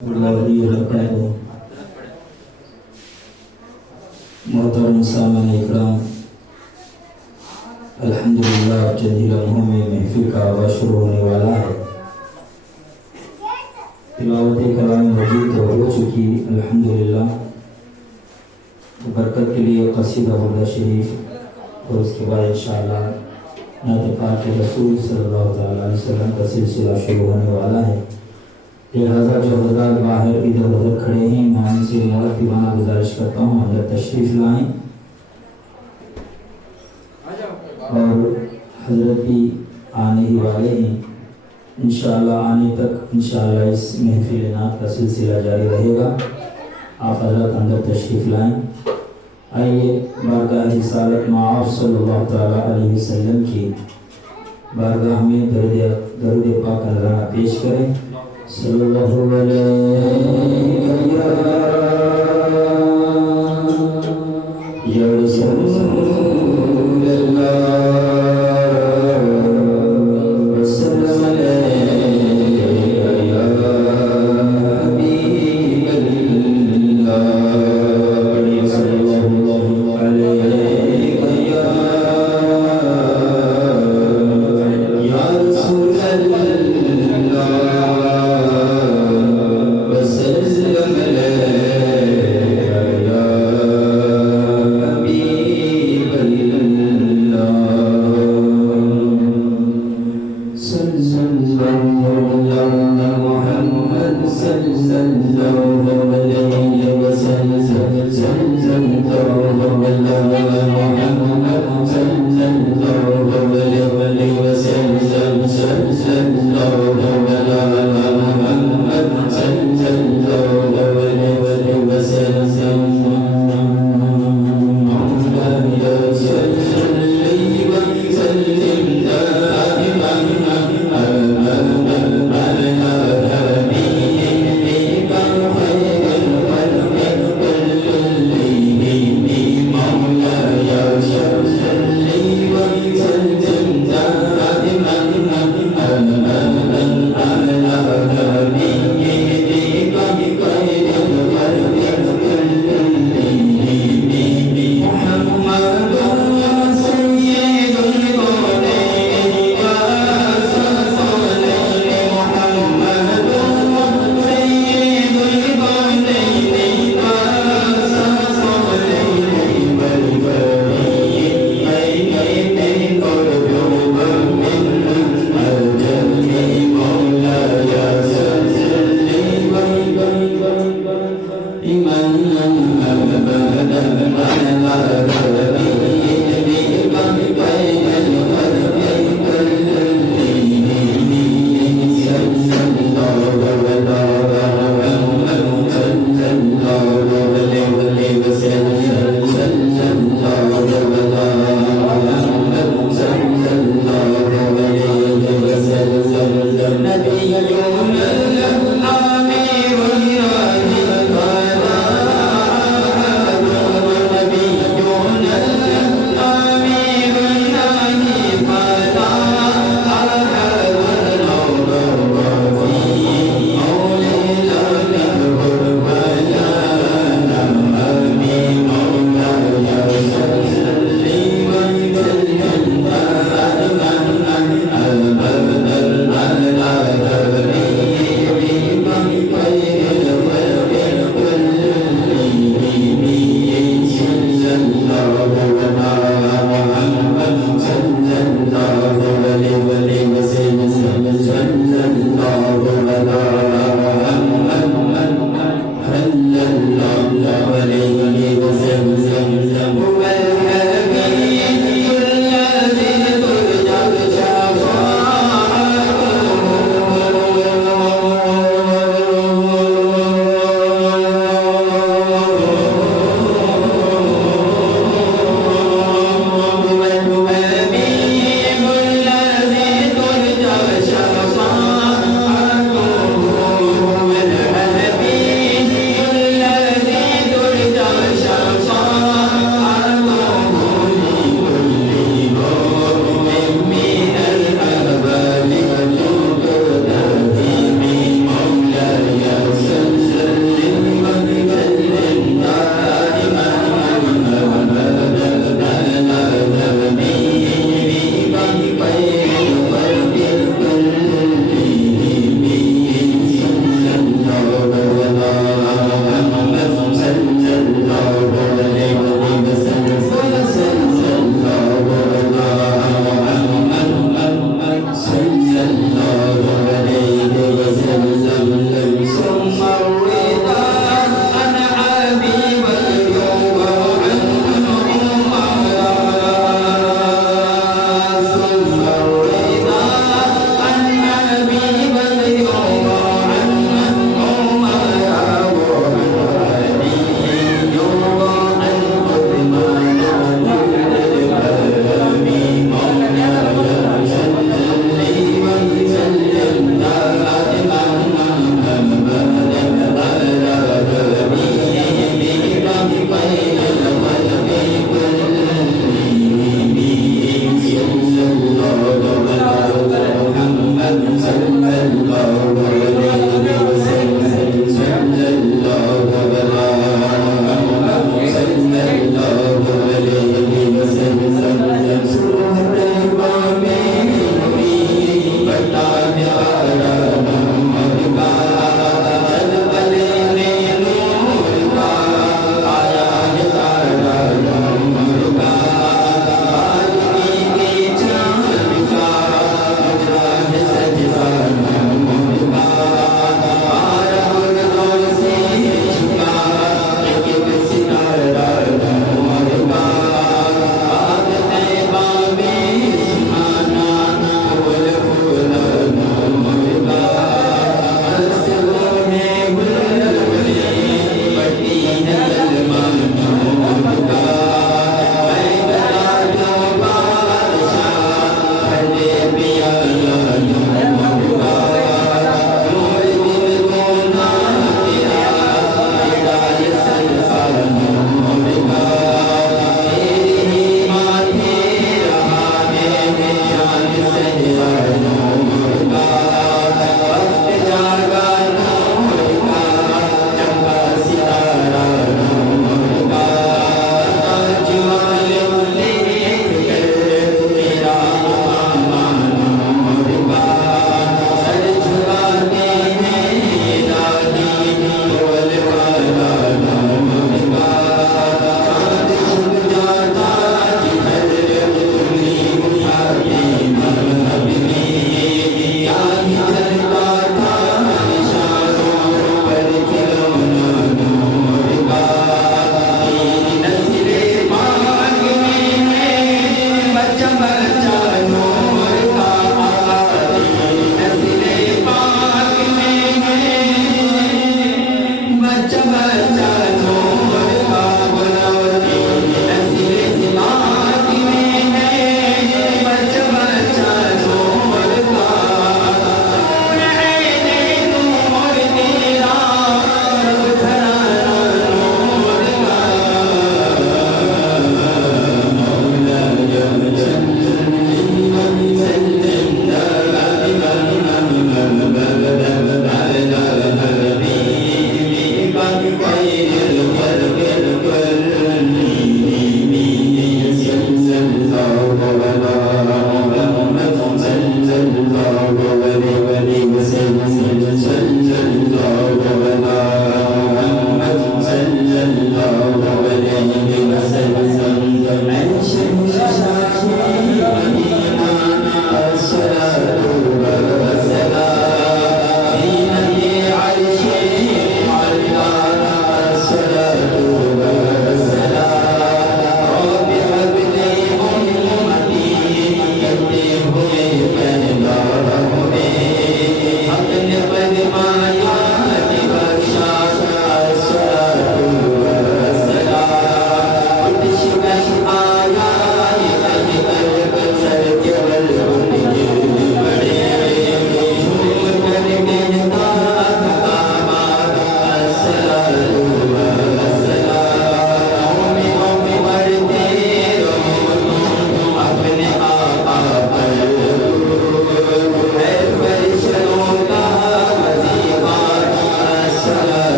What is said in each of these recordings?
محترم سامعین اکرام، الحمدللہ چند ہی لمحوں میں محفل کا آغاز شروع ہونے والا ہے۔ تلاوت کلام مجید تو ہو چکی الحمدللہ، برکت کے لیے قصیدہ برد شریف اور اس کے بعد انشاءاللہ نعت پاک رسول صلی اللہ علیہ وسلم کا سلسلہ شروع ہونے والا ہے۔ لہذا جو حضرات باہر ادھر ادھر کھڑے ہیں میں ان سے مرتبانہ گزارش کرتا ہوں اندر تشریف لائیں، اور حضرت بھی آنے ہی والے ہیں انشاءاللہ، آنے تک انشاءاللہ اس محفل نعت کا سلسلہ جاری رہے گا۔ آپ حضرات اندر تشریف لائیں۔ آئیے بارگاہ رسالت معاف صلی اللہ تعالیٰ علیہ وسلم کی بارگاہ میں درود پاک نذرانہ پیش کریں۔ صلی اللہ علیہ یا رسول اللہ وسلم علیہ یا حبیب اللہ، صلی اللہ علیہ یا رسول اللہ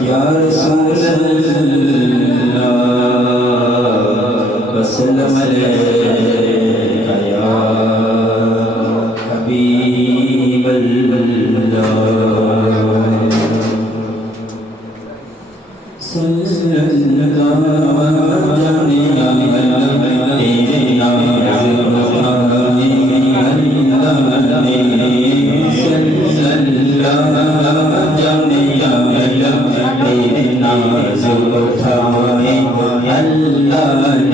یا رسول اللہ وسلم علیکہ یا حبیب اللہ صلی اللہ اللہ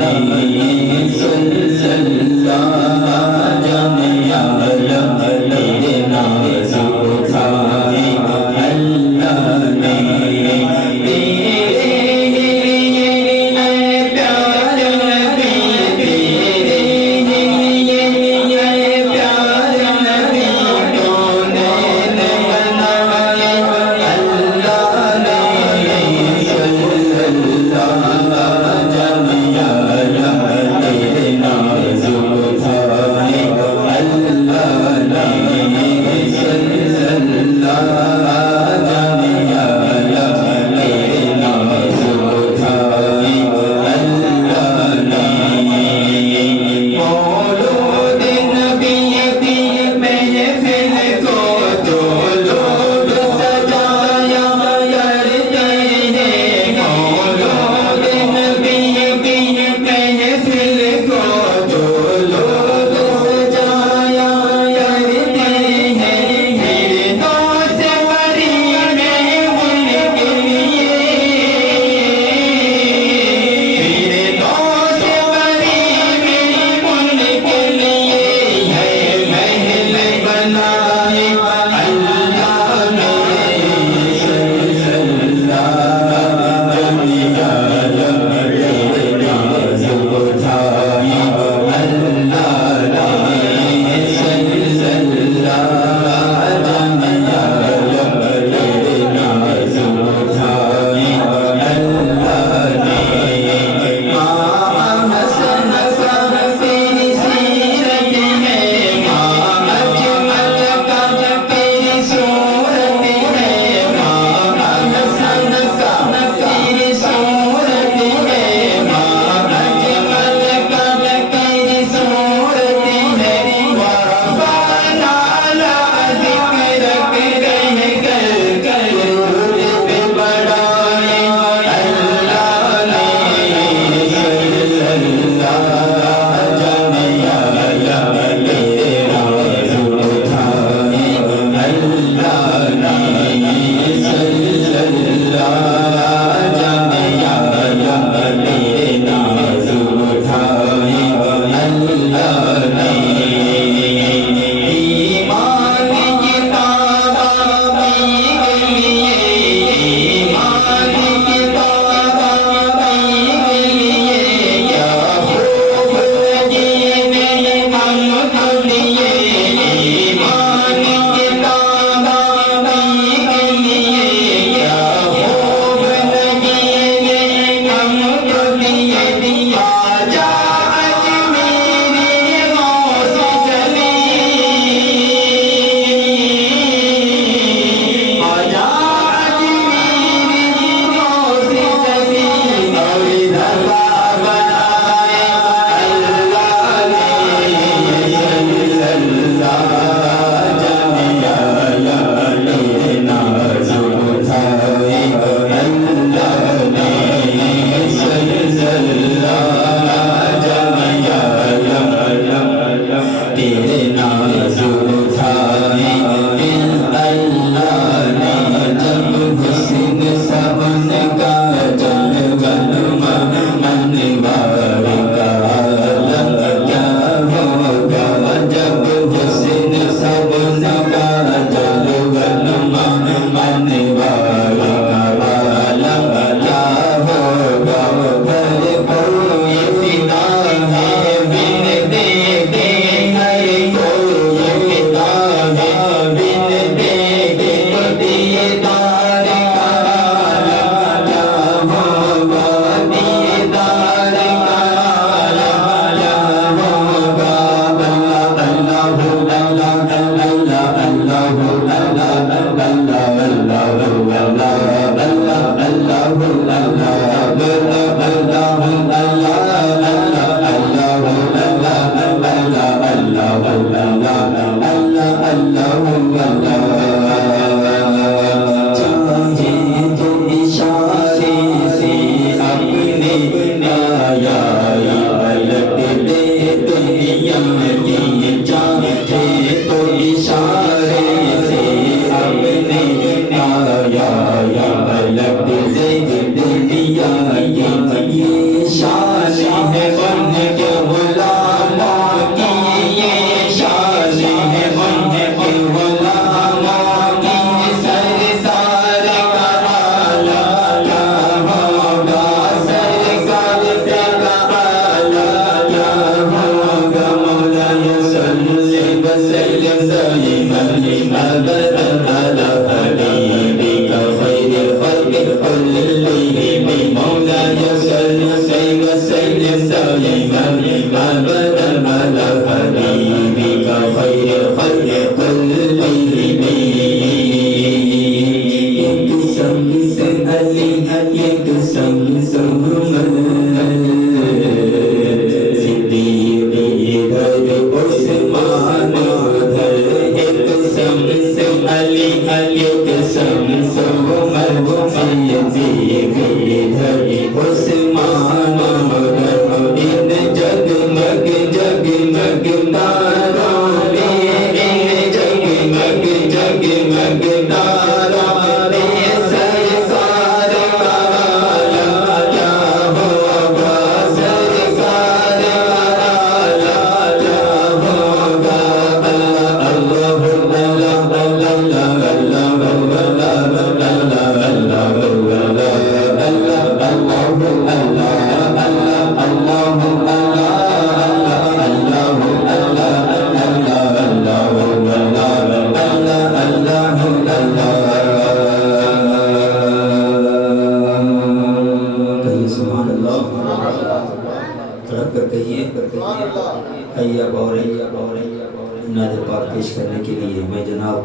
نعت پاک پیش کرنے کے لیے میں جناب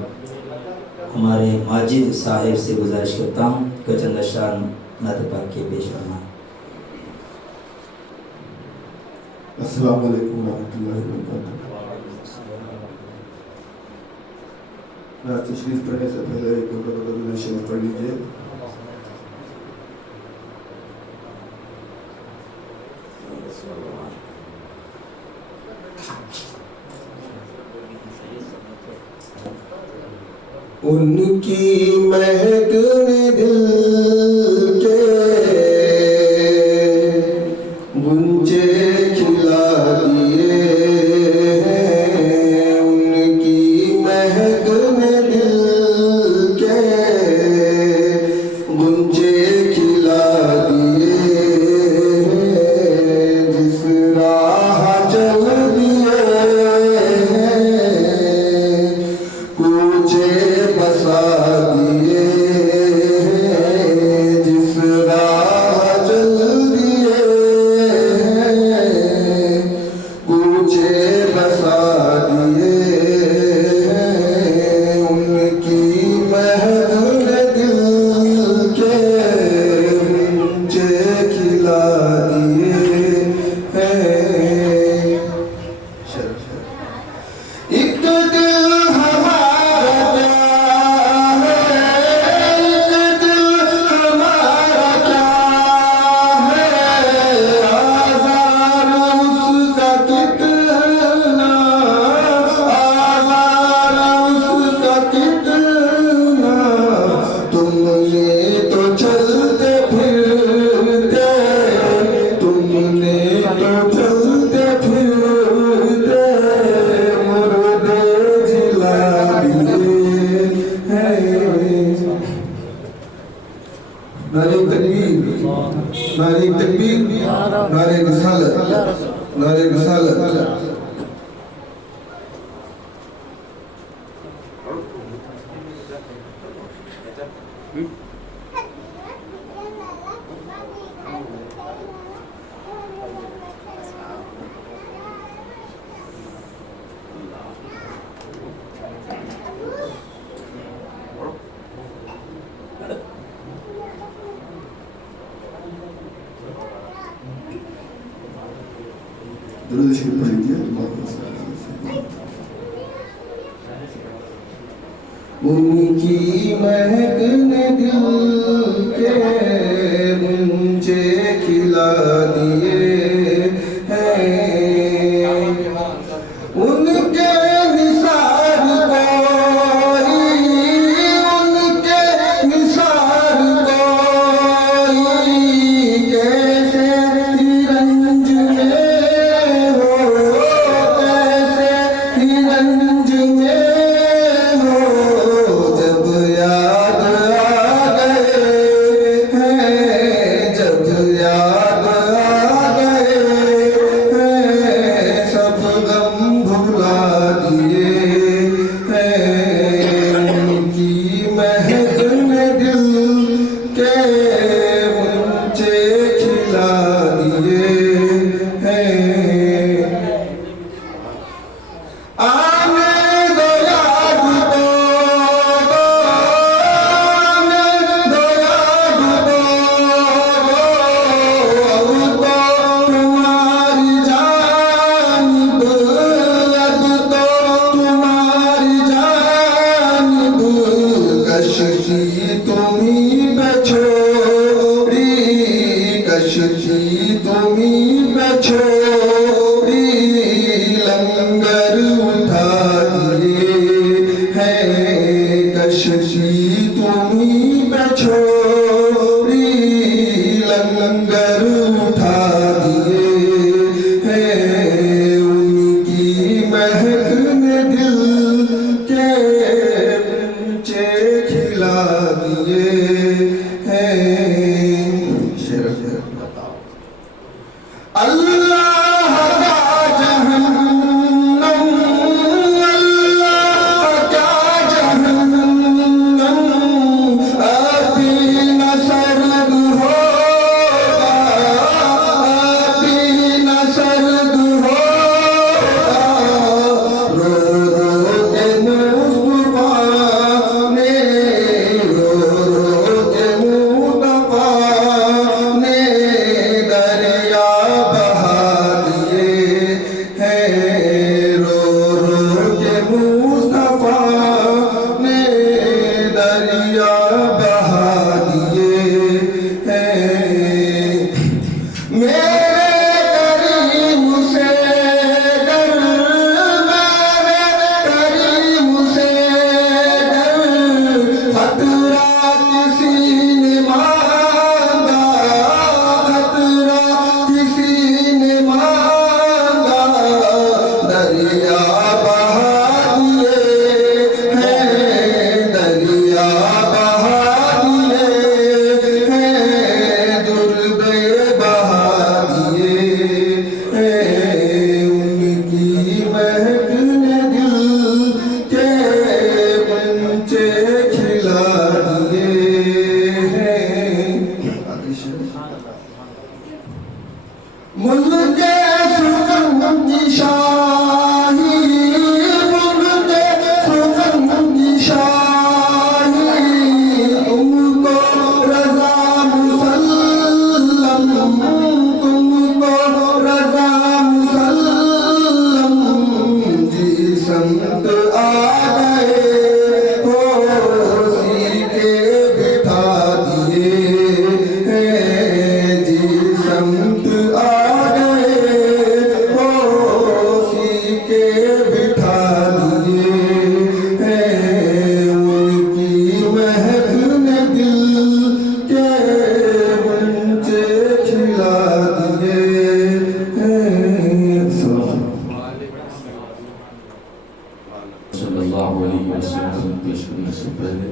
ہمارے ماجد صاحب سے گزارش کرتا ہوں کہ چند اشعار نعت پاک کے پیش کرنا. السلام علیکم ورحمۃ اللہ وبرکاتہ. نعت شریف پڑھنے سے پہلے ایک درود شریف پڑھ لیجیے. ان کی مہک نے دل کے گنجے کھلا دیے ہیں. ان کی مہک نے دل کے گنجے کھلا دیے ہیں. جس راہ چل دیے ہیں کوچے بسا دیے ہیں. جس راہ چل دیے ہیں کوچے بسا دیے ہیں. ان کی مہک نے دل کے گنجے کھلا دیے ہیں. ایک دل ہمارا نعرہ تکبیر، نعرہ رسالت، نعرہ رسالت. درود شریف پڑھ لیجیے. ان کی مہک نے دل کے مجھے کھلا دیے ہیں، ان کے نثار کوئی، ان کے نثار کوئی کیسے ہی رنج میں ہو، کیسے ہی رنج میں ہو، جب یاد آ گئے ہیں، جب یاد آ گئے ہیں، سب غم بھلا دیے ہیں، ان کی مہک نے دل کے مجھے کھلا دیے ہیں۔ آنے دو یاد کو، آنے دو یاد کو، اب تو تمہاری جانب، اب تو تمہاری جانب، کشتی تمہیں پہ چھوڑی، کشتی تمہیں پہ چھوڑی، لنگر اٹھا دیے ہیں، کشتی تمہیں پہ چھوڑی، لنگر اٹھا دیے ہیں، ان کی مہک نے دل کے مجھے کھلا دیے ہیں۔ شعر بتاؤ۔ اللہ کا جہنم، اللہ کا جہنم، ابھی نہ سرد ہوگا، ابھی نہ سرد ہوگا، رو رو کے مصطفیٰ نے، رو رو کے مصطفیٰ نے دریا بہا دیے ہیں، رو رو کے مصطفیٰ نے دریا بہا دیے ہیں، میرے کریم سے ڈر، میرے کریم سے ڈر، خطرہ کسی نے مانگا، خطرہ کسی نے مانگا، دریا بہا دیے ہیں، دریا بہا دیے ہیں، دربے بہا دیے ہیں، ان کی مہک نے دل کے مجھے کھلا دیے ہیں۔ ملک سکن کی شاہی، ملک سکن کی شاہی، تم کو رضا مسلم، تم کو رضا مسلم، جی سمت آ گئے ہو، سیکھے بٹھا دیے ہیں، جی سمت آ گئے ہو، سیکھے بٹھا دیے ہیں، ان کی مہک نے دل کے مجھے کھلا دیے ہیں۔ صلی اللہ علیہ وسلم پیش کرنے سے پہلے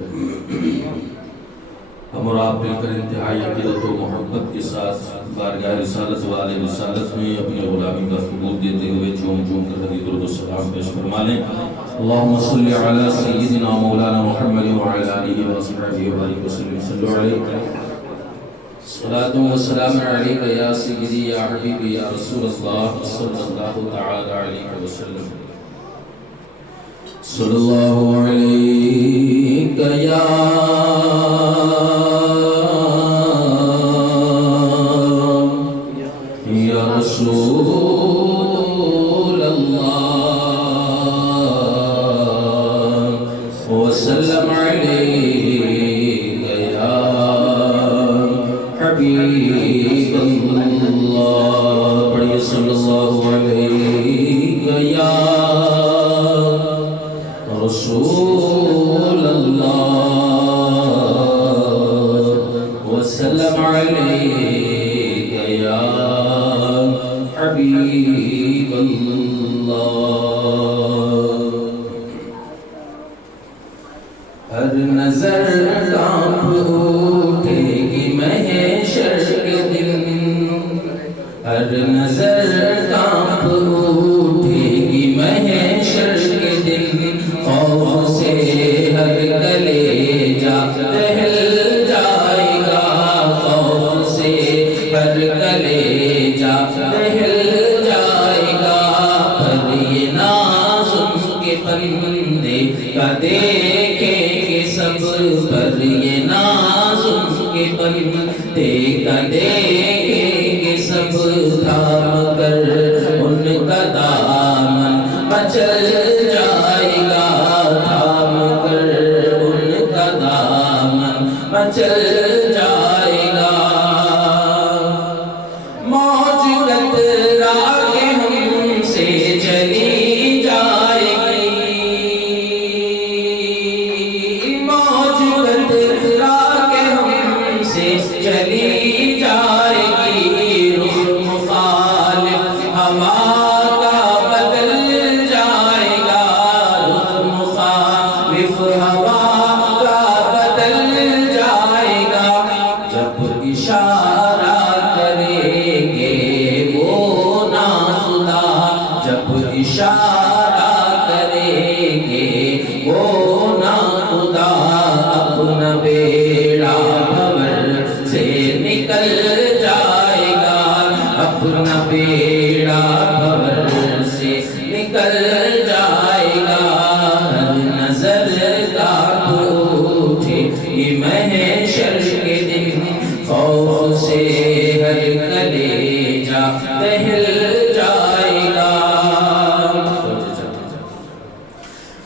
ہم اور آپ مل کر انتہائی عقیدت و محبت کے ساتھ بارگاہ رسالت والے رسالت میں اپنی غلامی کا ثبوت دیتے ہوئے جھوم جھوم کر حدیث درود و سلام پیش فرما لیں۔ اللہم صلی علی سیدنا مولانا محمد وعلی آلہ وصحبہ وبارک وسلم، صلو علیہ صلاة و سلام علیکہ یا سیدی یا حبیبی یا رسول اللہ صلی اللہ تعالی علیہ وسلم، صلی اللہ علیکہ یا رسول اللہ وسلم عليك يا حبيب الله پڑھیے صلی اللہ علیہ یا رسول اللہ وسلم عليك يا حبيب الله ہر نظر کانپ اٹھے گی محشر کے دن ہر نظر کانپ اٹھے گی محشر کے دن خوف سے ہر کلیجہ دہل جائے گا خوف سے ہر کلیجہ دہل جائے گا پر یہ نازم کے بندے کا دیکھیں گے سب پر یہ نازم کے بندے کا دیکھیں گے سب تھام کر ان کا دامن مچل جائے گا تھام کر ان کا دامن مچل جائے گا موج قطرہ کے ہم سے چلی جائے گی موج قطرہ کے ہم سے چلی جائے گی رخ مخالف ہوا کا بدل جائے گا رخ مخالف ہوا کا بدل جائے گا جب اشارہ کریں گے وہ ناخدا جب اشارہ کریں گے وہ ناخدا اپنا بیڑا بھور سے نکل جائے گا اپنا بیڑا بھور سے نکل جائے گا ہر نظر کانپ اٹھے گی محشر کے دن خوف سے ہر کلیجہ دہل جائے گا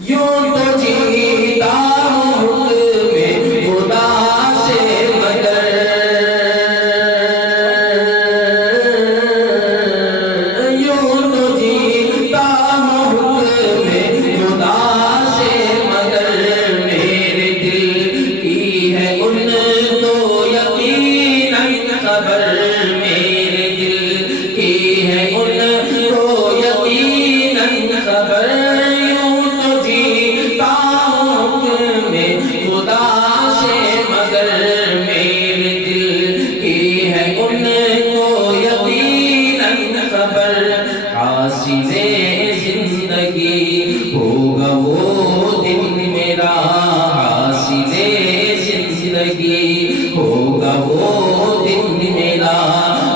یوں تو جیتا ہوں حکم خدا سے مگر یوں تو جیتا ہوں حکم خدا سے مگر میرے دل کی ہے ان کو یقیناً خبر میرے دل کی ہے ان کو یقیناً خبر یوں تو جیتا ہوں حکم خدا سے مگر میرے دل کی ہے ان کو یقیناً خبر حاصل زندگی ہوگا وہ دن میرا حاصل زندگی ہوگا وہ دن میرا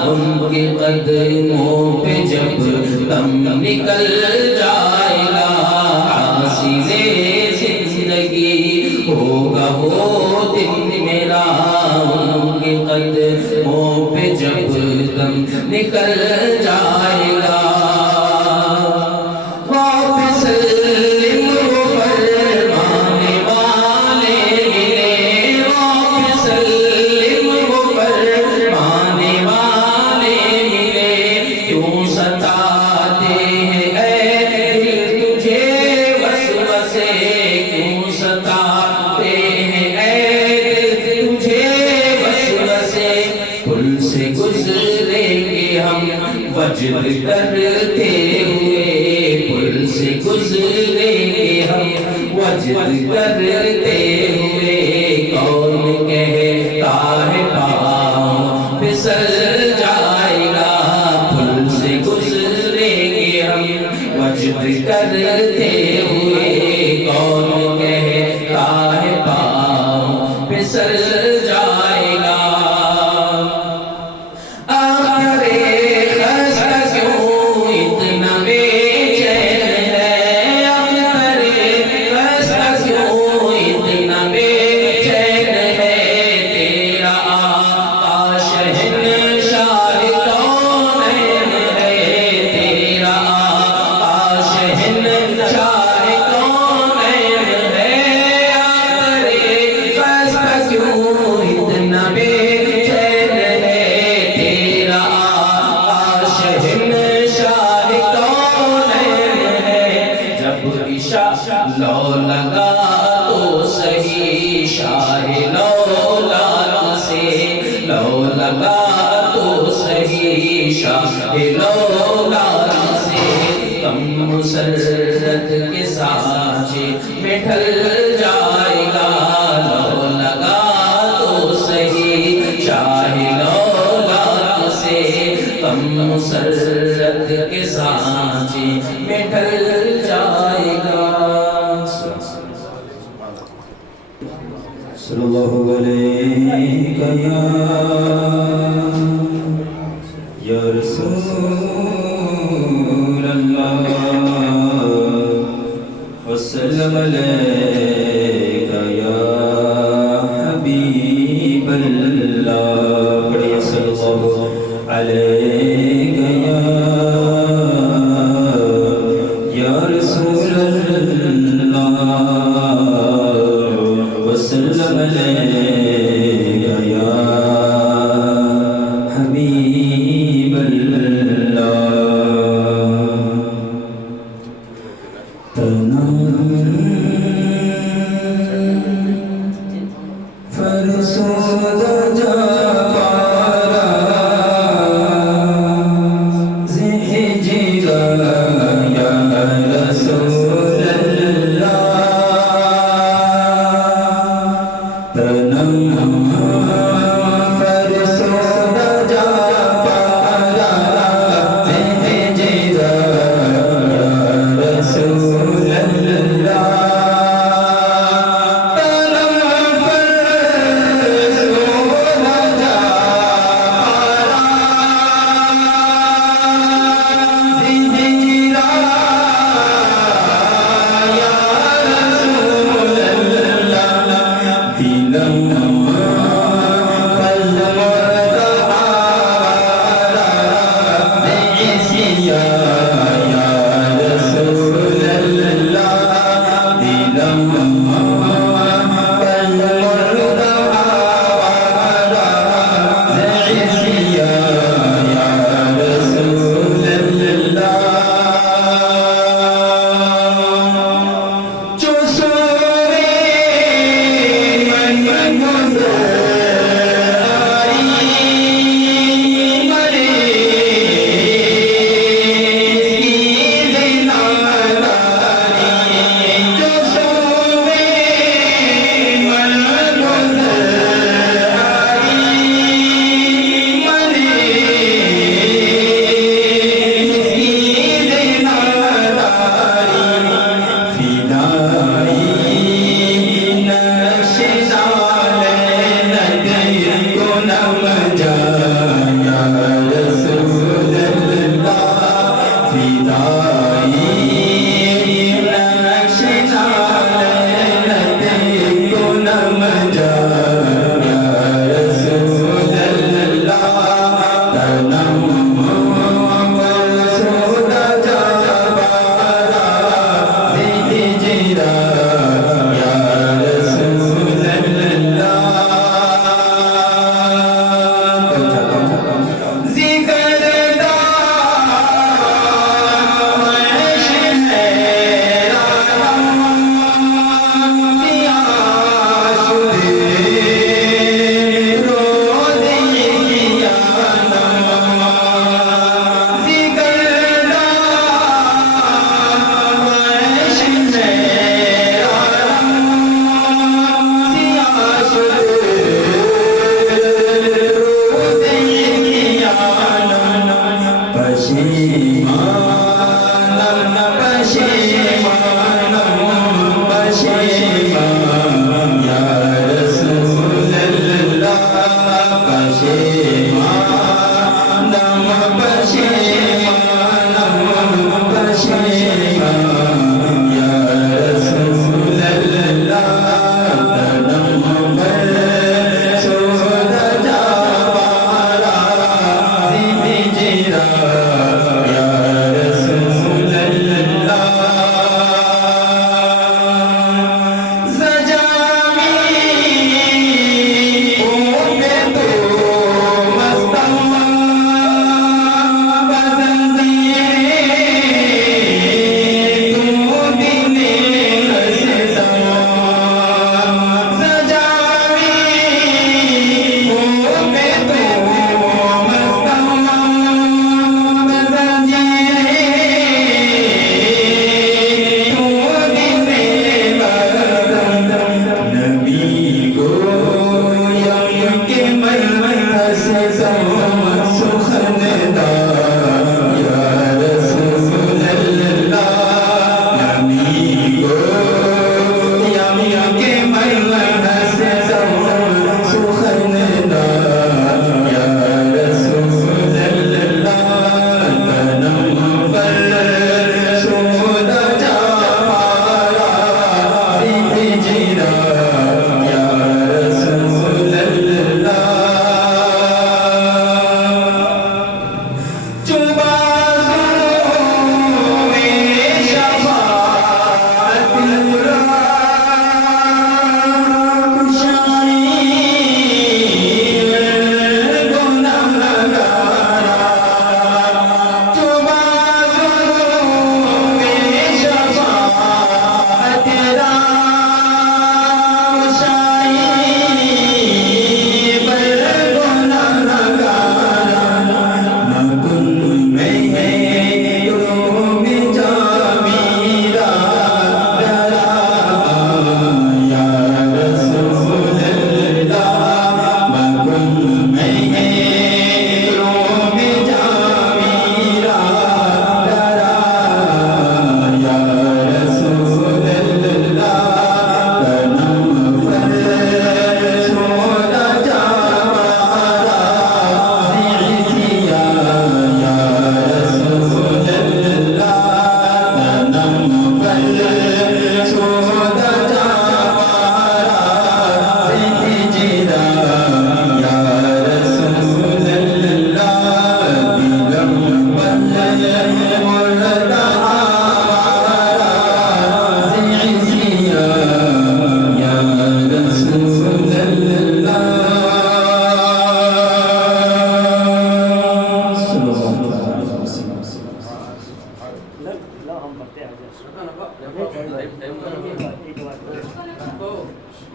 ان کے قدموں پہ جب دم نکل جائے گا حاصل زندگی ہوگا وہ دن میرا ان کے قدموں پہ جب دم نکل جائے گا واپس سلم وہ فرمانے والے ملے واپس سلم وہ فرمانے والے ملے کیوں ستاتے ہیں اے دل تجھے وسوسے کیوں ستاتے ہیں اے دل تجھے وسوسے پل سے گزریں گے ہم وجد کرتے ہوئے پل سے گزریں گے ہم وجد کرتے ہوئے کون کہتا ہے پاؤں پھسل جائے گا پل سے گزریں گے ہم وجد کرتے ہوئے کون کہتا ہے پاؤں پھسل جائے گا اتنا لو لگا تو صحیح شاہ لولاد سے، لو لگا تو صحیح شاہ لولاد سے، کم مسرت کے سانچے میں ڈھل جائے گا، لو لگا تو صحیح شاہ لولاد سے، کم مسرت کے سانچے میں ڈھل جائے گا۔ صلی اللہ علیہ یا رسول اللہ وسلم علیک یا حبیب اللہ، بڑی صلی اللہ علیک یا رسول اللہ وسلم علیک یا حبیب اللہ۔ تنم فرسود جبارا زہجرا یا رسول اللہ، تنم فرسود جبارا زہجرا یا رسول اللہ،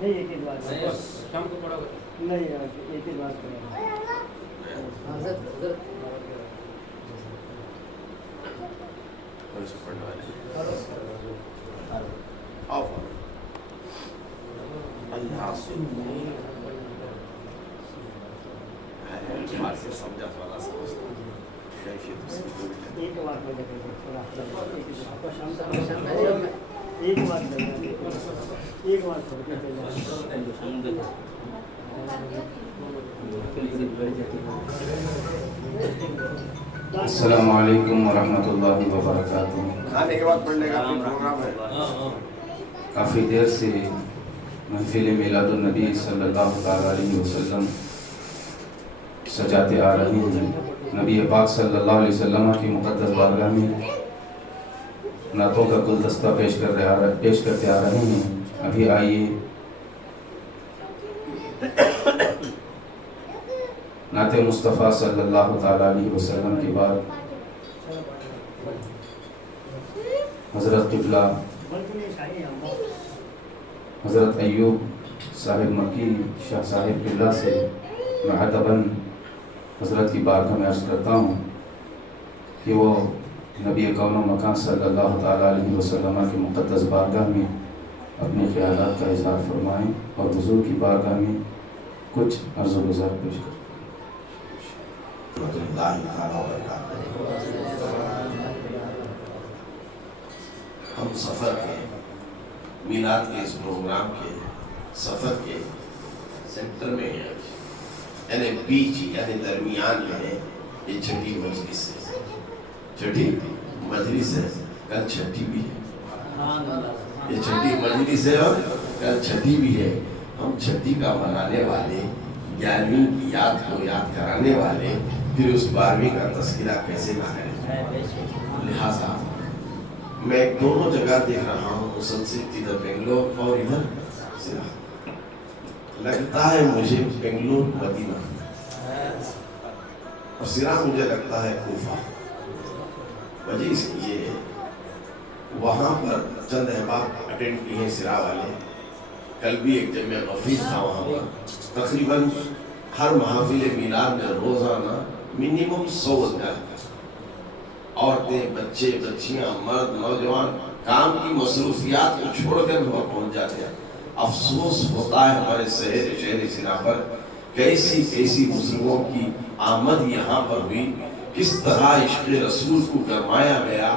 नहीं एक ही बात शाम को पढ़ोगे नहीं यार एक ही बात करें समझा वाला समझता कैफियत उसकी पूरी एक बात में देखेंगे थोड़ा आपको शाम तक एक बात करेंगे एक बात अस्सलामु अलैकुम वरहमतुल्लाहि वबरकातुहू। खाने के बाद पढ़ने का प्रोग्राम है। काफ़ी देर से महफिल मिलादुन नबी सल्लल्लाहु अलैहि वसल्लम सजाते आ रहे हैं। नबी पाक सल्लल्लाहु अलैहि वसल्लम की मुक़द्दस बारगाह में नातों का गुलदस्ता पेश करते आ रहे हैं। अभी आइए नाते मुस्तफ़ा सल्लल्लाहु अलैहि वसल्लम के बाद हज़रत क़िबला हज़रत अय्यूब साहिब मक्की शाह साहिब क़िबला से मैं अदबन हज़रत की बारगाह में अर्ज़ करता हूँ कि वो नबी कौन मकान सल्लल्लाहु अलैहि वसल्लम की मुक़द्दस बारगाह में अपने ख़यालात का इज़हार फरमाएँ और हुज़ूर की बारगाह में कुछ अर्ज़ गुज़ार पेश करें। हम सफ़र के मिलाद के इस प्रोग्राम के सफ़र के सेंटर में हैं, यानी बीच यानी दरमियान में है। ये छठी मजलिस है, छठी मजलिस है, कल छठी भी है। ये छठी मजलिस है और कल छठी भी है। हम छठी का मनाने वाले, 11वीं की याद को याद कराने वाले, फिर उस 12वीं का तस्करा कैसे ना करें। लिहाजा मैं दोनों जगह देख रहा हूँ मुसलसल, इधर बेंगलोर और इधर सिरा। लगता है मुझे बेंगलोर मदीना और सिरा मुझे लगता है कूफा। वजह इसलिए है वहाँ पर चंद अहबाब अटेंड किए हैं सिरा वाले। कल भी एक जब मैं ऑफिस था वहाँ पर तकरीबन हर महफिल मिलाद में रोज़ाना मिनिमम 100 औरतें, बच्चे, बच्चियां, मर्द, नौजवान काम की मसरूफियात को छोड़कर वहाँ पहुँच जाते हैं। अफसोस होता है हमारे शहर सिरा पर कैसी मुस्लिमों की आमद यहाँ पर हुई, किस तरह इश्क़ रसूल को गरमाया गया,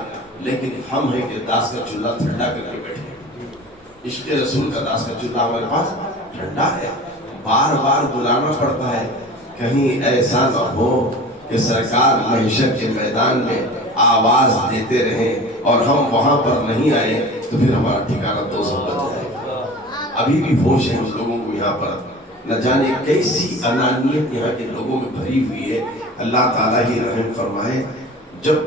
लेकिन हम हैं कि दास का चूल्हा ठंडा करके बैठे। इश्क़ रसूल का दास का चूल्हा हमारे पास ठंडा है, बार बार बुलाना पड़ता है। कहीं ऐसा न हो कि सरकार महशर के मैदान में आवाज़ देते रहें और हम वहाँ पर नहीं आए तो फिर हमारा ठिकाना दोज़ख बन जाएगा। अभी भी होश है उन लोगों को यहाँ पर, न जाने कैसी अनानियत यहाँ के लोगों में भरी हुई है। अल्लाह ताला ही रहम फरमाए। जब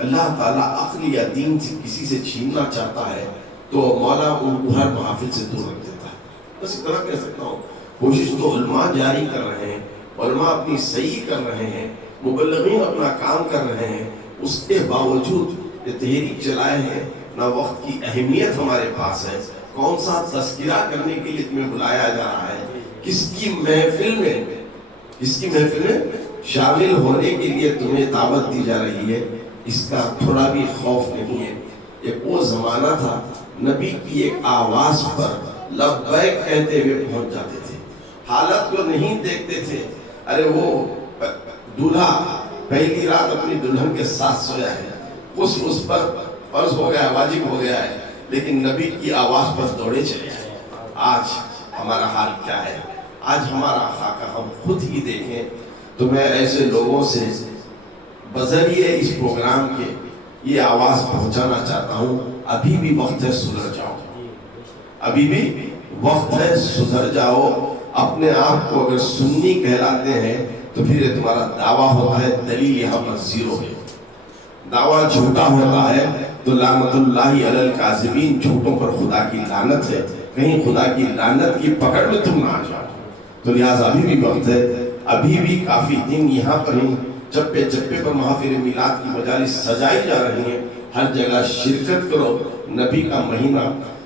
अल्लाह ताला अक्ल या दीन से किसी से छीनना चाहता है तो मौला उनको हर महफिल से दूर रख देता है। बस इतना कह सकता हूँ। कोशिश तो उलमा जारी कर रहे हैं, उलमा अपनी सही कर रहे हैं, मुबल्लिगीन अपना काम कर रहे हैं, उसके बावजूद ये तहरीक चलाए हैं। ना वक्त की अहमियत हमारे पास है, कौन सा तस्किरा करने के लिए तुम्हें बुलाया जा रहा है, किसकी महफिल में शामिल होने के लिए तुम्हें दावत दी जा रही है, इसका थोड़ा भी खौफ नहीं है। एक वो जमाना था नबी की एक आवाज़ पर लब्बैक कहते हुए पहुंच जाते थे, हालत को नहीं देखते थे। अरे वो दूल्हा पहली रात अपनी दुल्हन के साथ सोया है, उस पर फर्ज हो गया, वाजिब हो गया है, लेकिन नबी की आवाज़ पर दौड़े चले आए। आज हमारा हाल क्या है? आज हमारा खाका हम खुद ही देखें। तो मैं ऐसे लोगों से बजरिए इस प्रोग्राम के ये आवाज़ पहुंचाना चाहता हूँ, अभी भी वक्त है सुधर जाओ, अभी भी वक्त है सुधर जाओ। अपने आप को अगर सुन्नी कहलाते हैं तो फिर तुम्हारा दावा होता है, दलील यहाँ पर जीरो है। दावा झूठा होता है तो लानतुल्लाहि अलल काज़िबीन, झूठों पर खुदा की लानत है। कहीं खुदा की लानत की पकड़ में तुम ना आ जाओ। तो लिहाजा अभी भी वक्त है, अभी भी काफ़ी दिन यहाँ पर ही चप्पे चप्पे पर महफिल मिलाद की मजालिस सजाई जा रही हैं। हर जगह शिरकत करो। नबी का महीना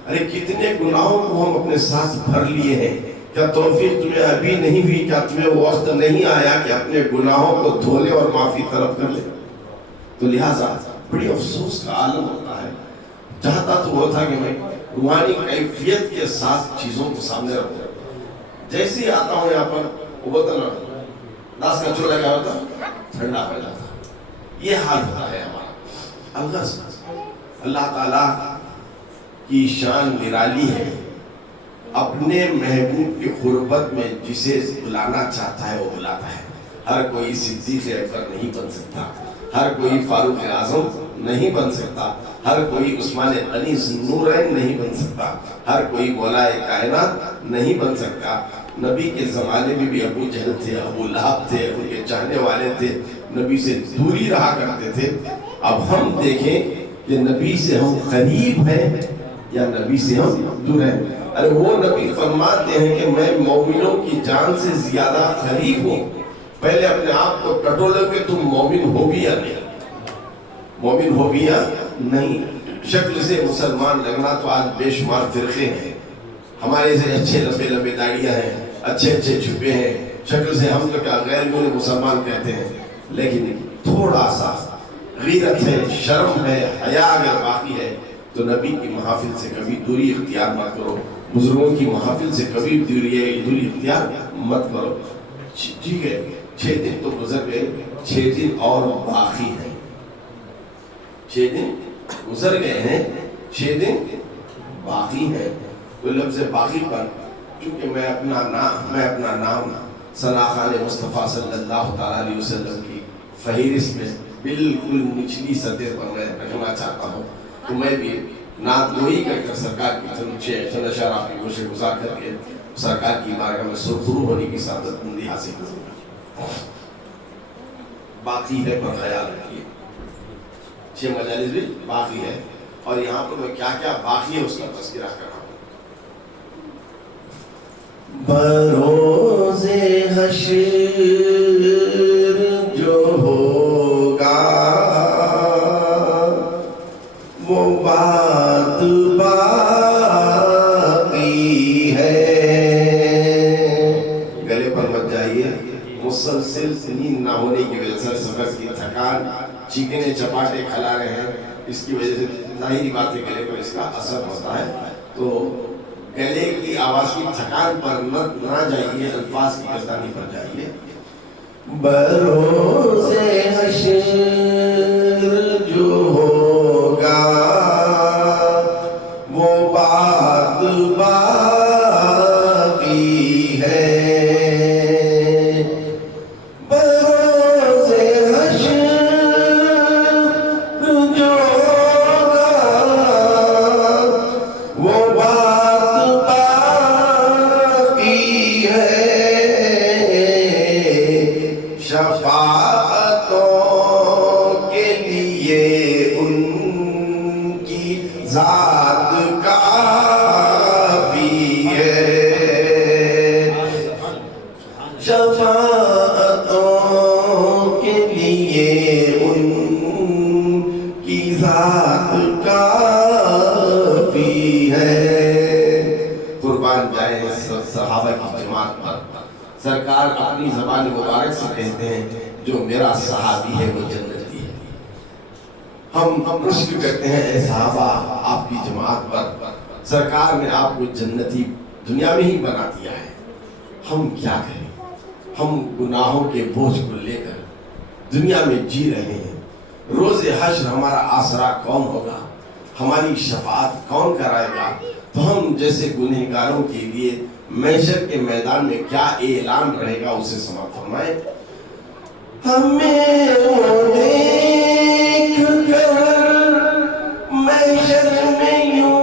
अरे कितने गुनाहों को हम अपने साथ भर लिए हैं। क्या तौफीक तुम्हें अभी नहीं हुई? क्या तुम्हें वो वक्त नहीं आया कि अपने गुनाहों को धो ले और माफी तलब कर ले? तो लिहाजा बड़ी अफसोस का आलम होता है। चाहता तो वो था कि मैं रूहानी कैफियत के साथ चीजों को सामने रखूं। जैसे ही आता हूँ यहाँ पर वो बोलता ना दास का चूल्हा क्या होता, ठंडा हो जाता। ये हाल होता है हमारा। अलगस अल्लाह ताला की शान निराली है। अपने महबूब की खुरबत में जिसे बुलाना चाहता है वो बुलाता है। हर कोई सिद्दीक़ अकबर नहीं बन सकता, हर कोई फारूक आज़म नहीं बन सकता, हर कोई उस्मान गनी ज़ुन्नूरैन नहीं बन सकता, हर कोई मौलाए कायनात नहीं बन सकता। नबी के ज़माने में भी अबू जहल थे, अबू लहब थे, उनके चाहने वाले थे, नबी से दूरी रहा करते थे। अब हम देखें कि नबी से हम करीब हैं या नबी से हम दूर हैं। अरे वो नबी फरमाते हैं कि मैं मोमिनों की जान से ज्यादा करीब हूँ। पहले अपने आप को टटोलो कि तुम मोमिन हो भी या नहीं, मोमिन हो भी या नहीं। शक्ल से मुसलमान लगना तो आज बेशुमार फिरके हैं। हमारे से अच्छे लंबे लंबे दाढ़ियाँ हैं, अच्छे अच्छे छुपे हैं, शक्ल से हम तो क्या गैर मुसलमान कहते हैं। लेकिन थोड़ा सा गीरत है, शर्म है, हया अगर बाकी है तो नबी की महफिल से कभी दूरी इख्तियार मत करो, बुजुर्गों की महफिल से कभी दूरी इख्तियार मत करो। ठीक है, 6 दिन तो गुजर गए, 6 दिन और बाकी हैं। 6 दिन गुजर गए हैं, 6 दिन बाकी हैं। तो लफ्ज़ बाकी पर चूंकि मैं अपना नाम सनाखान मुस्तफ़ा सल्लल्लाहु अलैहि वसल्लम की फहरिस्त में बिल्कुल निचली सतह पर मैं रखना चाहता हूँ, तो मैं भी नादगोई कर सरकार की चंदशारा की कोशिश गुजार करके सरकार की बारगाह में सुरखरू होने की सादतमंदी हासिल करूँगा। बाकी है पर ख्याल रखिए, 6 मजालिस भी बाकी है और यहाँ पर मैं क्या क्या बाकी है उसका तज़किरा कर रहा हूँ। बरोज़े हश्र जो होगा वो बात बाकी है। गले पर मत जाइए, मुसलसल नींद ना होने की वजह से, सफर की थकान, चीखने चपाटे खिला रहे हैं, इसकी वजह से जाहिर बात है गले पर इसका असर होता है। तो गले की आवाज की थकान पर ना जाइए, अल्फाज की गर्दानी पर जाइए। बरोज़े हश्र जो होगा वो बात बाकी है। बरोज़े हश्र जो होगा वो बात बाकी है। शफाअतों के लिए उनकी ज़ात काफ़ी है। शफाअतों के लिए उनकी ज़ात काफ़ी है। कुर्बान जाए सहाबा की जमात पर। सरकार अपनी ज़बान मुबारक से कहते हैं जो मेरा सहाबी है वो जन्नती है। हम प्रश्न करते हैं ऐ सहाबा आपकी जमात पर सरकार ने आपको जन्नती दुनिया में ही बना दिया है, हम क्या करें? हम गुनाहों के बोझ को लेकर दुनिया में जी रहे हैं। रोज़े हश्र हमारा आसरा कौन होगा, हमारी शफाअत कौन कराएगा? तो हम जैसे गुनहगारों के लिए महशर के मैदान में क्या ऐलान रहेगा उसे समाप्त फरमाए। हमें वो देख कर महशर में यूं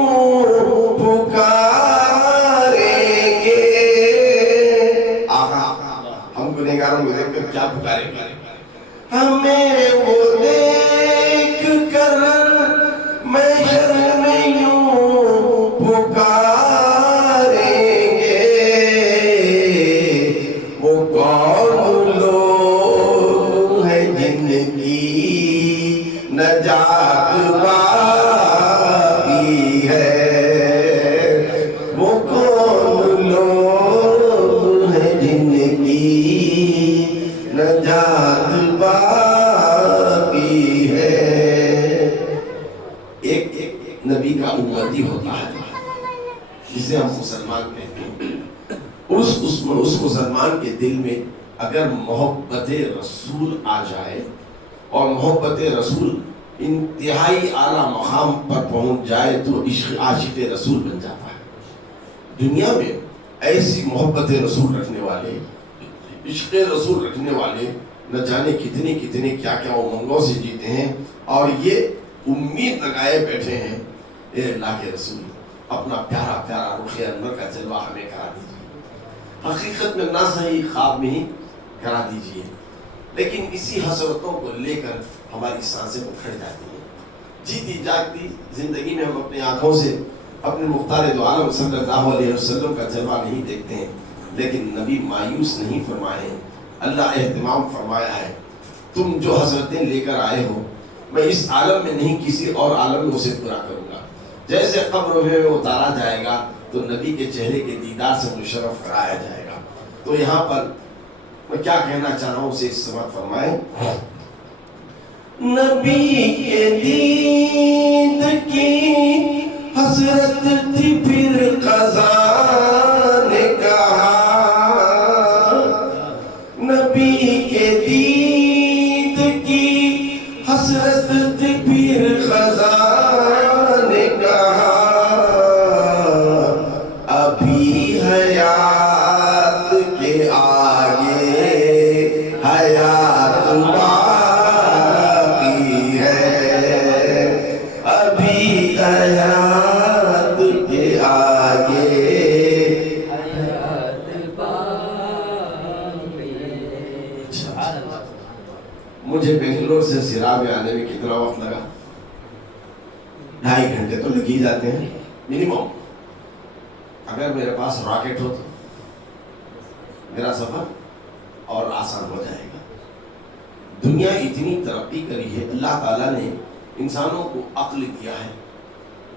पुकारेंगे। आहा, हम गुनहगारों को देखकर क्या पुकारेंगे? हमें वो देख कर महशर में यूं पुकारेंगे। वो कौन लोग हैं जिनकी नजात बाकी جسے ہم مسلمان کہتے ہیں، اس مسلمان کے دل میں اگر محبت رسول آ جائے اور محبت رسول انتہائی اعلیٰ مقام پر پہنچ جائے تو عاشق رسول بن جاتا ہے۔ دنیا میں ایسی محبت رسول رکھنے والے، عشق رسول رکھنے والے نہ جانے کتنے کتنے کیا کیا امنگوں سے جیتے ہیں، اور یہ امید لگائے بیٹھے ہیں اے اللہ کے رسول اپنا پیارا پیارا رخ انور کا جلوہ ہمیں کرا دیجیے، حقیقت میں نہ صحیح خواب میں ہی کرا دیجیے۔ لیکن اسی حسرتوں کو لے کر ہماری سانسیں اکھڑ جاتی ہیں، جیتی جاگتی زندگی میں ہم اپنی آنکھوں سے اپنے مختار دو عالم صلی اللہ علیہ وسلم کا جلوہ نہیں دیکھتے ہیں، لیکن نبی مایوس نہیں فرمائے، اللہ اہتمام فرمایا ہے، تم جو حسرتیں لے کر آئے ہو میں اس عالم میں نہیں کسی اور عالم میں اسے پورا کروں گا۔ جیسے قبر میں اتارا جائے گا تو نبی کے چہرے کے دیدار سے مشرف کرایا جائے گا۔ تو یہاں پر میں کیا کہنا چاہ رہا ہوں اسے اس سمجھ فرمائیں۔ نبی کے دید کی حسرت تھی پھر قضا نے کہا، نبی کے دید کی حسرت تھی پھر قضا نے کہا، ابھی حیات کے آگے حیات باقی ہے، ابھی حیات کے آگے حیات باقی ہے۔ مجھے بنگلور سے سیراب میں آنے میں کتنا وقت لگا؟ 2.5 گھنٹے تو لگ ہی جاتے ہیں منیمم۔ اگر میرے پاس راکٹ ہو تو میرا سفر اور آسان ہو جائے گا۔ دنیا اتنی ترقی کری ہے، اللہ تعالیٰ نے انسانوں کو عقل دیا ہے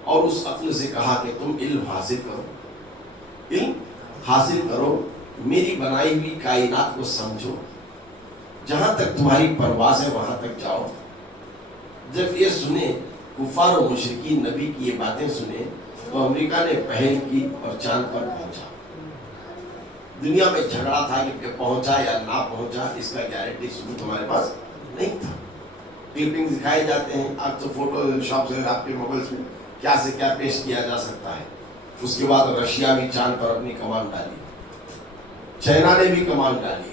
اور اس عقل سے کہا کہ تم علم حاصل کرو، علم حاصل کرو، میری بنائی ہوئی کائنات کو سمجھو، جہاں تک تمہاری پرواز ہے وہاں تک جاؤ۔ جب یہ سنے کفار و مشرکین نبی کی یہ باتیں سنے تو امریکہ نے پہل کی اور چاند پر پہنچا۔ دنیا میں جھگڑا تھا کہ پہنچا یا نہ پہنچا، اس کا گارنٹی ثبوت ہمارے پاس نہیں تھا۔ کلپنگ دکھائے جاتے ہیں، آپ تو فوٹو شاپ سے آپ کے موبائلس میں کیا سے کیا پیش کیا جا سکتا ہے۔ اس کے بعد رشیا بھی چاند پر اپنی کمان ڈالی، چائنا نے بھی کمان ڈالی۔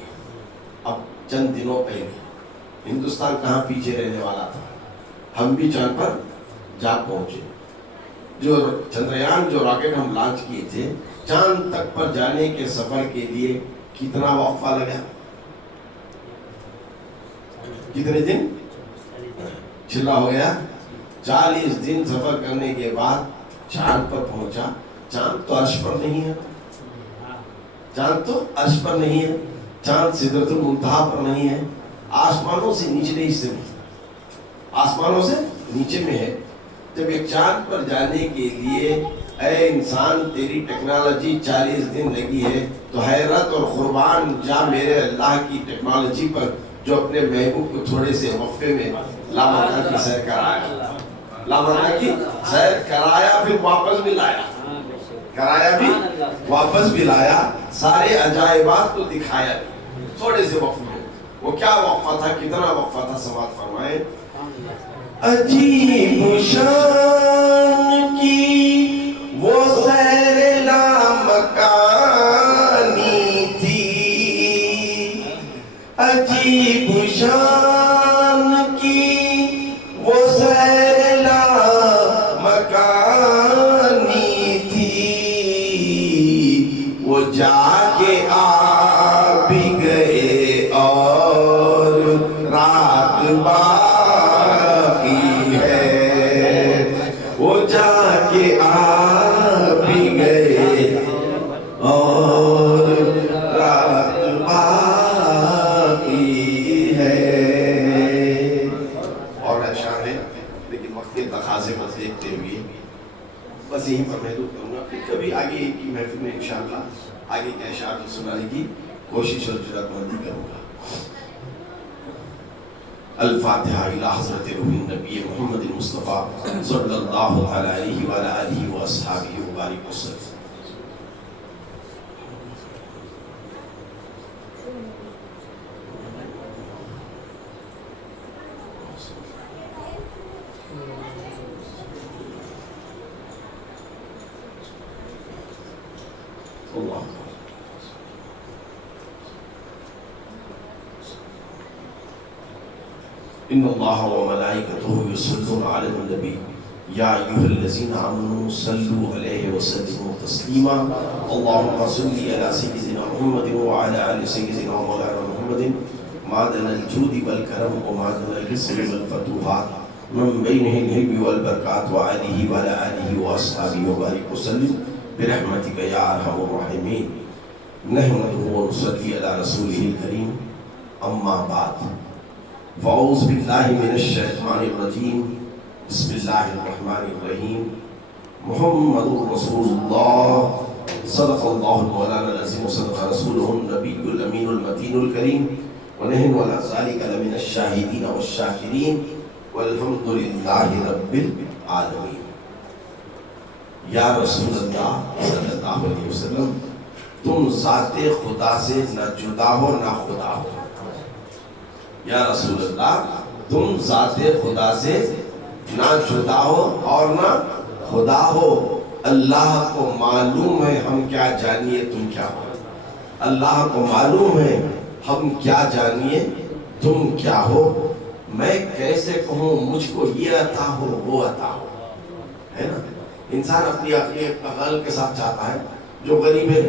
اب چند دنوں پہلے ہندوستان کہاں پیچھے رہنے والا تھا، ہم بھی چاند پر جا پہنچے۔ جو چندریان جو راکٹ ہم لانچ کیے تھے، چاند تک پر جانے کے سفر کے لیے کتنا وقفہ لگا؟ کتنے دن؟ چلا ہو گیا 40 دن سفر کرنے کے بعد چاند پر پہنچا۔ چاند تو عرش پر نہیں ہے، چاند تو عرش پر نہیں ہے، چاند سدرۃ المنتہا پر نہیں ہے، آسمانوں سے نچلے حصے میں، آسمانوں سے نیچے میں ہے۔ جب ایک چاند پر جانے کے لیے اے انسان تیری ٹیکنالوجی 40 دن لگی ہے تو حیرت اور قربان جا میرے اللہ کی ٹیکنالوجی پر جو اپنے محبوب کو تھوڑے سے وقفے میں لامکان کی سیر کرایا، لامکان کی سیر کرایا، پھر واپس بھی لایا، کرایا بھی واپس بھی لایا، سارے عجائبات کو دکھایا بھی تھوڑے سے وقفے میں۔ وہ کیا وقفہ تھا، کتنا وقفہ تھا، سماعت فرمائیں۔ عجیب شان کی وہ سیر لامکانی تھی، عجیب شان کی وہ سیر لامکانی تھی، وہ جا کے آ بھی گئے اور رات باقی ہے، وہ جا کے آ بھی گئے اور رات باقی ہے۔ اور اشعار ہے لیکن وقت کے تقاضے کو دیکھتے ہوئے بس یہیں پر محدود کروں گا، پھر کبھی آگے کی محفل میں انشاءاللہ آگے کے اشعار سنانے کی کوشش اور جرات مندی کروں گا۔ الفاتحہ الی حضرت روح النبی محمد مصطفیٰ صلی اللہ علیہ وآلہ آلہ واصحابہ وبارک وسلم۔ اللہ ان اللہ وملائکتہ یصلون علی النبی یا ایھا الذین آمنوا صلوا علیہ وسلموا تسلیما اللهم صل علی سیدنا محمد وعلى آل سیدنا مولانا محمد معدن الجود والکرم ومعدن الرزق والفتوحات من بینہ الحلم والبرکات وعلیہ وعلى آلہ واصحابہ وبارک وسلم برحمتک یا ارحم الراحمین نحمدہ ونصلی علی رسولہ الکریم اما بعد فاعوذ باللہ من الشیطان الرجیم بسم اللہ الرحمن الرحیم محمد رسول اللہ صدق اللہ مولانا العظیم وصدق رسولہ النبی الامین المتین الکریم ونحن علی ذلک لمن الشاہدین والشاکرین والحمد للہ رب العالمین. یا رسول اللہ صلی اللہ علیہ وسلم تم ذات خدا سے نہ جدا ہو نہ خدا ہو. یا رسول اللہ تم ذات خدا سے نہ جدا ہو اور نہ خدا ہو. اللہ کو معلوم ہے ہم کیا جانیے تم کیا ہو. اللہ کو معلوم ہے ہم کیا جانیے تم کیا ہو. میں کیسے کہوں مجھ کو یہ عطا ہو وہ عطا ہو. ہے نا, انسان اپنی عقل کے ساتھ چاہتا ہے. جو غریب ہے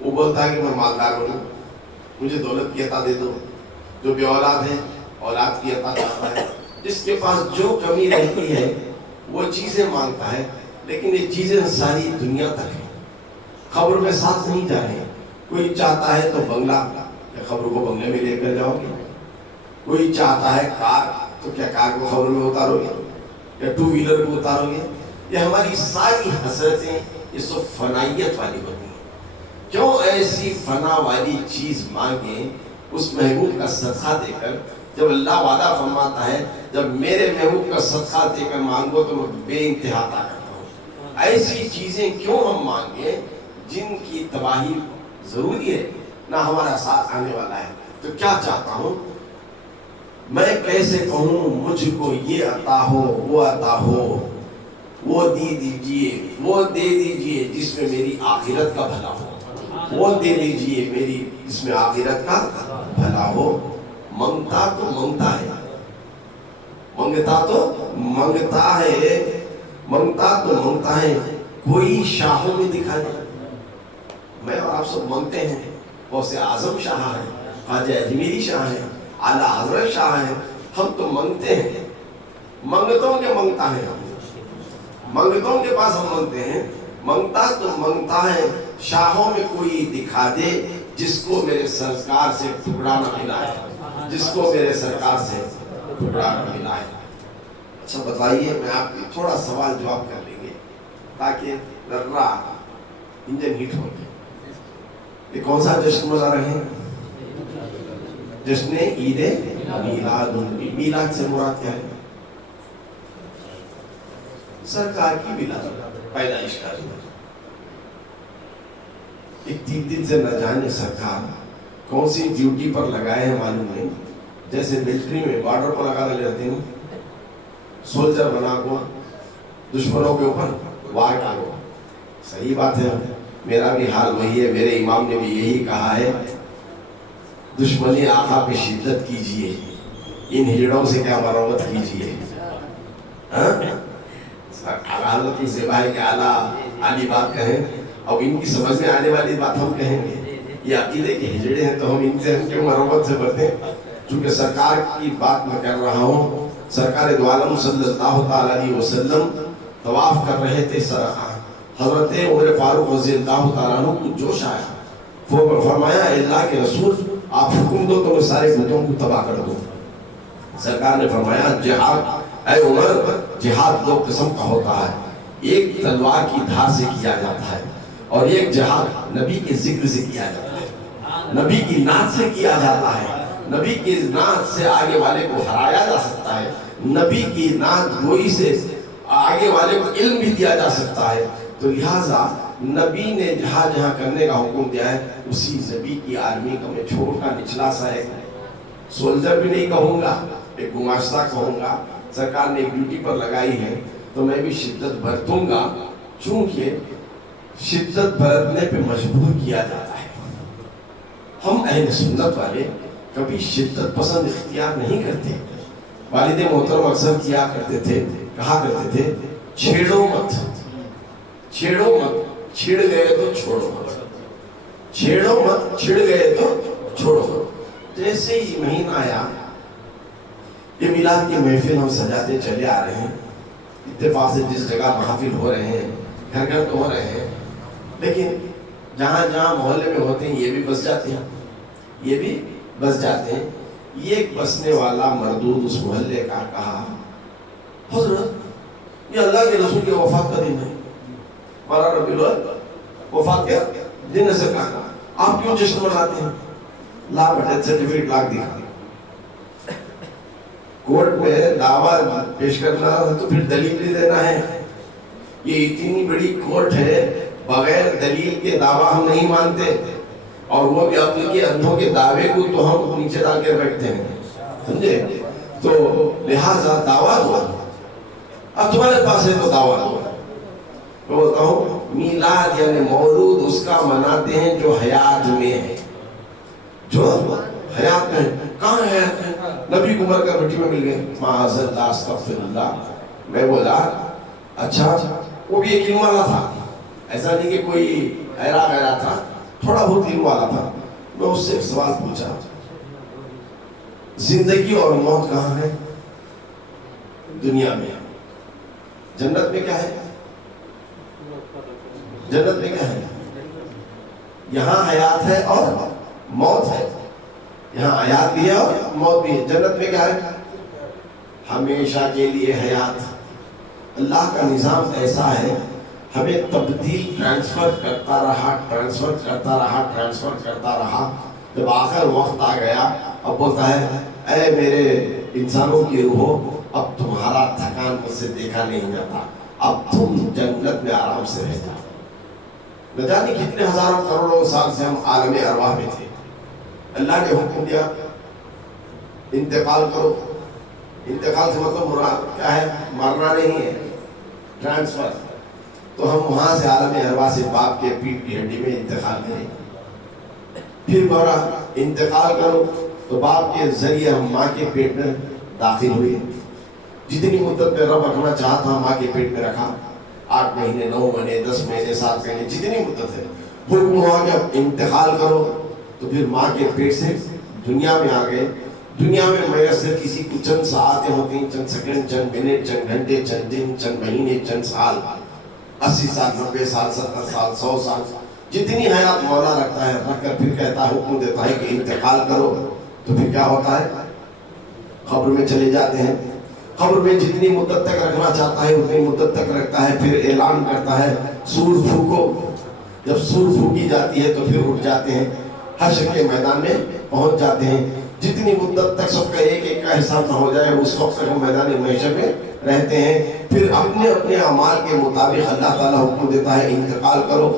وہ بولتا ہے کہ میں مالدار بنوں, مجھے دولت کی عطا دے دو. جو بے اولاد ہے اولاد کی عطا چاہتا ہے. جس کے پاس جو کمی رہتی ہے وہ چیزیں مانگتا ہے, لیکن یہ چیزیں ساری دنیا تک ہیں, قبر میں ساتھ نہیں جا رہے. کوئی چاہتا ہے تو بنگلہ, کیا قبر کو بنگلے میں لے کر جاؤ گے؟ کوئی چاہتا ہے کار, تو کیا کار کو قبر میں اتارو گے یا ٹو ویلر کو اتارو گے؟ یہ ہماری ساری حسرتیں یہ سب فنائیت والی ہوتی ہیں. کیوں ایسی فنا والی چیز مانگیں اس محبوب کا صدقہ دے کر, جب اللہ وعدہ فرماتا ہے جب میرے محبوب کا صدقہ دے کر مانگو تو میں بے انتہا عطا کرتا ہوں. ایسی چیزیں کیوں ہم مانگیں جن کی تباہی ضروری ہے, نہ ہمارا ساتھ آنے والا ہے. تو کیا چاہتا ہوں میں, کیسے کہوں مجھ کو یہ عطا ہو وہ عطا ہو. وہ دے دیجئے جس میں میری آخرت کا بھلا ہو. وہ دے دیجئے میری جس میں آخرت کا بھلا ہو. منگتا تو منگتا ہے, منگتا تو منگتا ہے, منگتا تو منگتا ہے, کوئی شاہوں میں دکھا دے. میں اور آپ سب منگتے ہیں. غوث اعظم شاہ ہے, خواجہ اجمیری شاہ ہے, اعلیٰ حضرت شاہ ہے. ہم تو منگتے ہیں, منگتوں کے منگتا ہے. ہم منگتوں کے پاس ہم منگتے ہیں. منگتا تو منگتا ہے, شاہوں میں کوئی دکھا دے جس کو میرے سرکار سے ٹکڑا نہ ملا ہے, جس کو میرے سرکار سے ٹکڑا نہ ملا ہے. اچھا بتائیے, میں آپ کو تھوڑا سوال جواب کر لیں گے تاکہ ذرا انجن ہیٹ ہو جائے. یہ کون سا جشن منا رہے ہیں؟ جشن عید میلاد النبی. میلاد سے مراد کیا ہے؟ سرکار کی ولادت, پیدائش کا دن. ایک 3 دن سے نہ جانے سرکار کون سی ڈیوٹی پر لگائے ہیں معلوم نہیں. جیسے ملٹری میں بارڈر پر لگا رہتے ہیں, سولجر بنا کو دشمنوں کے اوپر وار کرو. صحیح بات ہے, میرا بھی حال وہی ہے. میرے امام نے بھی یہی کہا ہے, دشمنی آقا پہ شدت کیجئے, ان ہجڑوں سے کیا مرمت کیجئے. حضرت زبائے کے اعلیٰ بات کہیں, اب ان کی سمجھ میں آنے والی بات ہم کہیں گے. یہ عقیدے کے ہجڑے ہیں تو ہم ان سے کیوں مرمت سے بڑھتے ہیں؟ چونکہ سرکار کی بات میں کر رہا ہوں. سرکار دو عالم صلی اللہ تعالیٰ علیہ وسلم طواف کر رہے تھے. حضرت عمر فاروق رضی اللہ تعالیٰ عنہ کو جوش آیا, فرمایا اللہ کے رسول آپ حکم دو تو میں سارے بتوں کو تباہ کر دوں. سرکار نے فرمایا جہاد اے عمر, جہاد 2 قسم کا ہوتا ہے. ایک تلوار کی دھار سے کیا جاتا ہے اور ایک جہاد نبی کے ذکر سے کیا جاتا ہے, نبی کی نعت سے کیا جاتا ہے. نبی کی نعت سے آگے والے کو ہرایا جا سکتا ہے, نبی کی نعت گوئی سے آگے والے کو علم بھی دیا جا سکتا ہے. تو لہٰذا نبی نے جہاں جہاں کرنے کا حکم دیا ہے اسی نبی کی آرمی کا میں چھوٹا نچلا سا ہے, سولجر بھی نہیں کہوں گا, ایک گماشتہ کہوں گا. سرکار نے ایک ڈیوٹی پر لگائی ہے تو میں بھی شدت برتوں گا, چونکہ शिद्दत बरतने पे मजबूर किया जाता है। हम अहले सुन्नत वाले कभी शिद्दत पसंद इख्तियार नहीं करते। वालिद मोहतरम अक्सर किया करते थे, कहा करते थे, छेड़ो मत, छेड़ो मत, छिड़ गए तो छोड़ो मत, छेड़ो मत, छिड़ गए तो छोड़ो मत। जैसे ही महीना आया, ये मिलाद की महफिल हम सजाते चले आ रहे हैं, इत्तेफाक से जिस जगह महफिल हो रहे हैं, घर घर तो हो रहे हैं, लेकिन जहाँ जहाँ मोहल्ले में होते हैं ये भी बस जाते हैं, ये भी बस जाते हैं। ये एक बसने वाला मरदूद उस मोहल्ले का कहा, हुज़ूर ये अल्लाह के रसूल के वफात का दिन है, 12 रबीउल अव्वल वफात के दिन से कहा, आप क्यों जश्न मनाते हैं? ला बेटे सर्टिफिकेट लाख दिखा। कोर्ट में दावा पेश करना तो फिर दलील भी देना है। ये इतनी बड़ी कोर्ट है, बगैर दलील के दावा हम नहीं मानते, और वो भी अपने के अंधों के दावे को तो हम नीचे डाल के बैठते हैं, समझे? तो लिहाजा दावा दो, अब तुम्हारे पास है तो दावा दो। तो बोलता हूँ मीलाद यानी मौलूद उसका मनाते हैं जो हयात में है, जो हयात में है। कहाँ है हयात में? नबी को मर कर मिट्टी में मिल गए, माअज़ल्लाह अस्तग़फिरुल्लाह। मैं बोला अच्छा, वो भी एक इल्म वाला था, ऐसा नहीं कि कोई ऐरा गैरा था, थोड़ा बहुत इल्म वाला था। मैं उससे एक सवाल पूछा, जिंदगी और मौत कहाँ है दुनिया में? जन्नत में क्या है? जन्नत में क्या है? यहाँ हयात है और मौत है, यहाँ हयात भी है और मौत भी है। जन्नत में क्या है? हमेशा के लिए हयात। अल्लाह का निज़ाम ऐसा है, हमें तब्दील ट्रांसफर करता रहा, ट्रांसफर करता रहा, ट्रांसफर करता रहा। जब आखिर वक्त आ गया, अब बोलता है ऐ मेरे इंसानों की रूहो, अब तुम्हारा थकान मुझसे देखा नहीं जाता, अब तुम जन्नत में आराम से रह जाओ। न जाने कितने हजारों करोड़ों साल से हम आलम अरवाह में थे। अल्लाह ने हुक्म दिया इंतकाल करो। इंतकाल से मतलब मुराद क्या है? मरना नहीं है, ट्रांसफर। तो हम वहां से आलम अरवाह से बाप के पीठ की हड्डी में इंतकाल करें। फिर बोला इंतकाल करो, तो बाप के जरिए हम माँ के पेट में दाखिल हुए। जितनी मुद्दत में रब रखना चाहता माँ के पेट में रखा, 8 महीने, 9 महीने, 10 महीने, 7 महीने, जितनी मुद्दत है। हुक्म हुआ कि अब इंतकाल करो, तो फिर माँ के पेट से दुनिया में आ गए। दुनिया में मैसर किसी को चंद सातें होती हैं, चंद सेकंड, चंद मिनट, चंद घंटे, चंद दिन, चंद महीने, चंद साल, 80 साल, 90 साल, 70 साल, 100 साल, जितनी हयात मौला रखता है, रख कर फिर कहता है, हुक्म देता है कि इंतकाल करो। तो फिर क्या होता है? कब्र में चले जाते हैं। कब्र में जितनी मुद्दत तक रखना चाहता है उतनी मुद्दत तक रखता है। फिर ऐलान करता है सूर फूको। जब सूर फूकी जाती है तो फिर उठ जाते हैं, हश्र के मैदान में पहुंच जाते हैं। जितनी मुद्दत तक सबका एक एक का हिसाब न हो जाए, उस वक्त तक हम मैदान महशर में रहते हैं। फिर अपने अपने अमाल के मुताबिक अल्लाह ताला हुक्म देता है इंतकाल करो।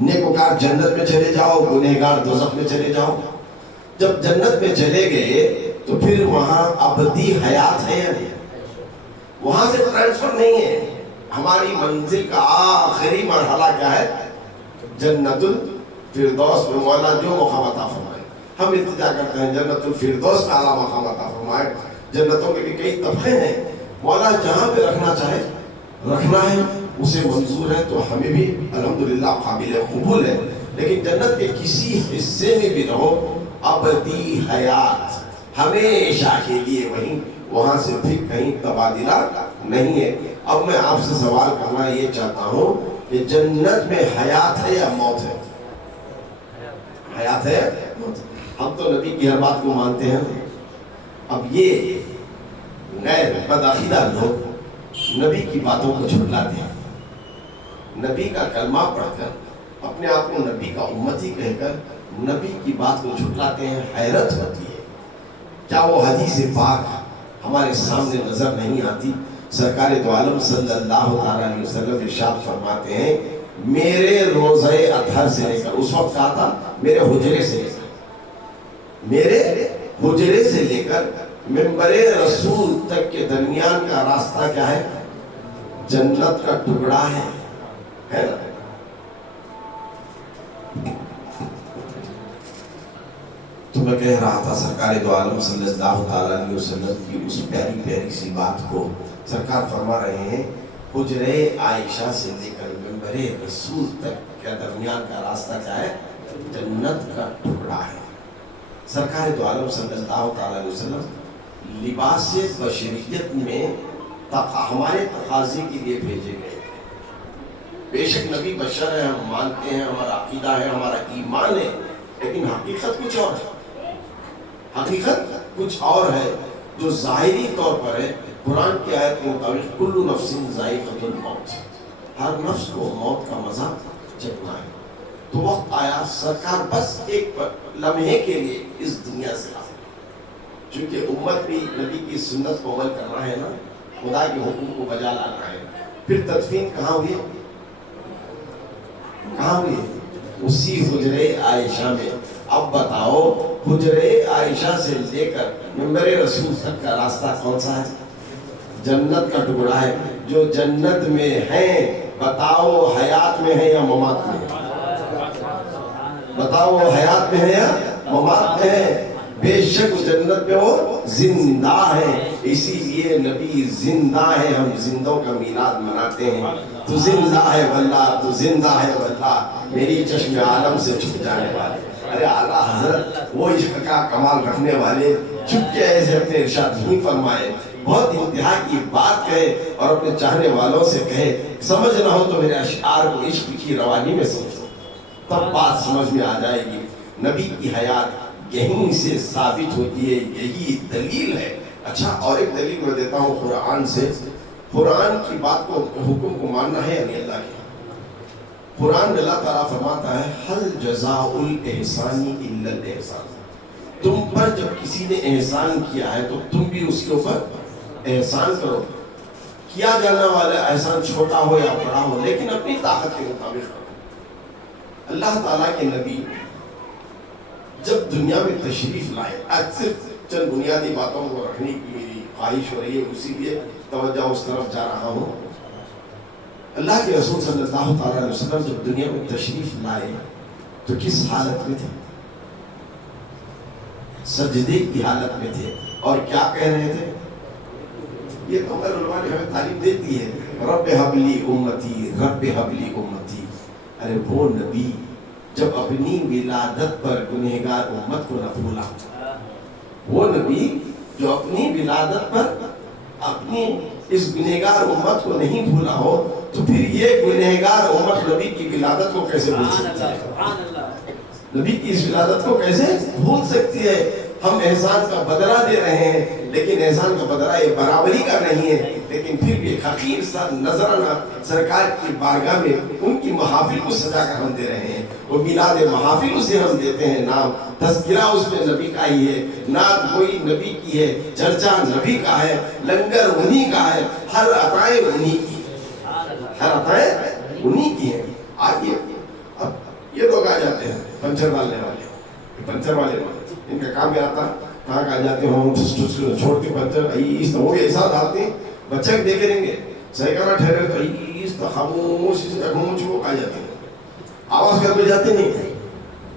नेकोकार जन्नत में चले जाओ, गुनहगार दोज़ख में चले जाओ। जब जन्नत में चले गए तो फिर वहां अबदी हयात है, वहां से ट्रांसफर नहीं है। हमारी मंजिल का आखिरी मरहला क्या है? जन्नतुल फिरदौस में मौला जो मकाम अता फरमाए। हम इल्तिजा करते हैं जन्नतुल फिरदौस में आला मकाम अता फरमाए। जन्नतों के भी कई तबके हैं, मौला जहां पे रखना चाहे रखना है, उसे मंजूर है, तो हमें भी अल्हम्दुलिल्लाह काबिल कबूल है। लेकिन जन्नत के किसी हिस्से में भी रहो, अबदी हयात हमेशा के लिए वहीं, वहां से फिर कहीं तबादला नहीं है। अब मैं आपसे सवाल करना ये चाहता हूँ कि जन्नत में हयात है या मौत है? हयात है, हम तो नबी की हर बात को मानते हैं। अब ये गैर बदअकीदा लोग नबी की बातों को झुठलाते हैं। नबी का कलमा पढ़कर अपने आप को नबी का उम्मती कहकर नबी की बात को झुठलाते हैं। हैरत होती है, क्या वो हदीस पाक हमारे सामने नजर नहीं आती? सरकार दो आलम सल्लल्लाहु अलैहि वसल्लम इरशाद फरमाते हैं, मेरे रोज़े अतहर से लेकर, उस वक्त कहा था मेरे हुजरे से लेकर, मेरे हुजरे से लेकर मिंबरे रसूल तक के दरमियान का रास्ता क्या है? जन्नत का टुकड़ा है ना? میں کہہ رہا تھا سرکار دو عالم صلی اللہ تعالیٰ علیہ وسلم کی اس پیاری پیاری سی بات کو سرکار فرما رہے ہیں حجرے عائشہ سے لے کر منبر رسول تک کے درمیان کا راستہ کیا ہے؟ جنت کا ٹکڑا ہے. سرکار دو عالم صلی اللہ تعالیٰ علیہ وسلم لباس بشریت میں ہمارے تقاضے کے لیے بھیجے گئے. بے شک نبی بشر ہے، ہم مانتے ہیں، ہمارا عقیدہ ہے، ہمارا ایمان ہے، لیکن حقیقت کچھ اور ہے. حقیقت کچھ اور ہے جو ظاہری طور پر ہے. قرآن کی آیت کے مطابق کل نفس ذائقۃ الموت، ہر نفس کو موت کا مزہ چکھنا ہے. تو وقت آیا سرکار بس ایک لمحے کے لیے اس دنیا سے آئے. چونکہ امت بھی نبی کی سنت کو عمل کرنا ہے نا، خدا کے حکم کو بجا لانا ہے. پھر تدفین کہاں ہوئی؟ کہاں ہوئی؟ اسی حجرے عائشہ میں. اب بتاؤ حجرے عائشہ سے لے کر منبر رسول تک کا راستہ کون سا ہے؟ جنت کا ٹکڑا ہے. جو جنت میں ہیں بتاؤ حیات میں ہے یا ممات میں ہے؟ بتاؤ حیات میں ہے یا ممات میں ہے؟ بے شک جنت میں وہ زندہ ہے. اسی لیے نبی زندہ ہے، ہم زندوں کا میلاد مناتے ہیں. تو زندہ ہے واللہ، تو زندہ ہے واللہ، میری چشم عالم سے چھپ جانے والے. ارے اعلیٰ حضرت وہ عشق کا کمال رکھنے والے چھپ کے ایسے اپنے ارشاد نہیں فرمائے، بہت انتہا کی بات کہے اور اپنے چاہنے والوں سے کہے سمجھ نہ ہو تو میرے اشعار کو عشق کی روانی میں سمجھو، تب بات سمجھ میں آ جائے گی. نبی کی حیات یہیں سے ثابت ہوتی ہے، یہی دلیل ہے. اچھا اور ایک دلیل میں دیتا ہوں قرآن سے. قرآن کی بات کو، حکم کو ماننا ہے یعنی اللہ کے. قرآن میں اللہ تعالیٰ فرماتا ہے حل جزاء الاحسان الا الاحسان. تم پر جب کسی نے احسان کیا ہے تو تم بھی اس کے اوپر احسان کرو. کیا جانا والا احسان چھوٹا ہو یا بڑا ہو لیکن اپنی طاقت کے مطابق کرو. اللہ تعالیٰ کے نبی جب دنیا میں تشریف لائے، آج صرف چند بنیادی باتوں کو رکھنے کی میری خواہش ہو رہی ہے، اسی لیے توجہ اس طرف جا رہا ہوں. اللہ کے رسول صلی اللہ تعالیٰ علیہ وسلم جب دنیا میں تشریف لائے تو کس حالت میں تھے؟ سجدے کی حالت میں تھے. اور کیا کہہ رہے تھے؟ یہ تو علماء نے ہمیں تعلیم دیتی ہے، رب حبلی امتی، رب حبلی امتی. ارے وہ نبی جب اپنی ولادت پر گنہگار امت کو نہ بھولا، وہ نبی جو اپنی ولادت پر اپنی اس گنہگار امت کو نہیں بھولا ہو تو پھر یہ گنہگار امت نبی کی ولادت کو کیسے بھول سکتی ہے؟ نبی کی اس ولادت کو کیسے بھول سکتی ہے؟ ہم احسان کا بدلہ دے رہے ہیں لیکن احسان کا بدلہ یہ برابری کا نہیں ہے. لیکن پھر بھی ایک حقیر سا نذرانہ سرکار کی بارگاہ میں ان کی محافل کو سجا کر ہم دے رہے ہیں. وہ میلاد محافل اسے ہم دیتے ہیں، نام تذکرہ اس میں نبی کا ہی ہے، نعت کوئی نبی کی ہے، چرچا نبی کا ہے، لنگر انہی کا ہے، ہر عطائیں انہی کی، ہر عطائیں انہی کی ہیں. آئیے اب یہ لوگ آ جاتے ہیں پنچر ڈالنے والے، پنچر والے ان کا کام کیا آتا کہاں آ جاتے ہوں چھوڑ کے پنچر وہ ایسا ڈالتے ہیں بچہ بھی دیکھے رہیں گے سیکنڈ ٹھہرے خاموش وہ آ جاتے ہیں. آواز کر میں جاتے نہیں،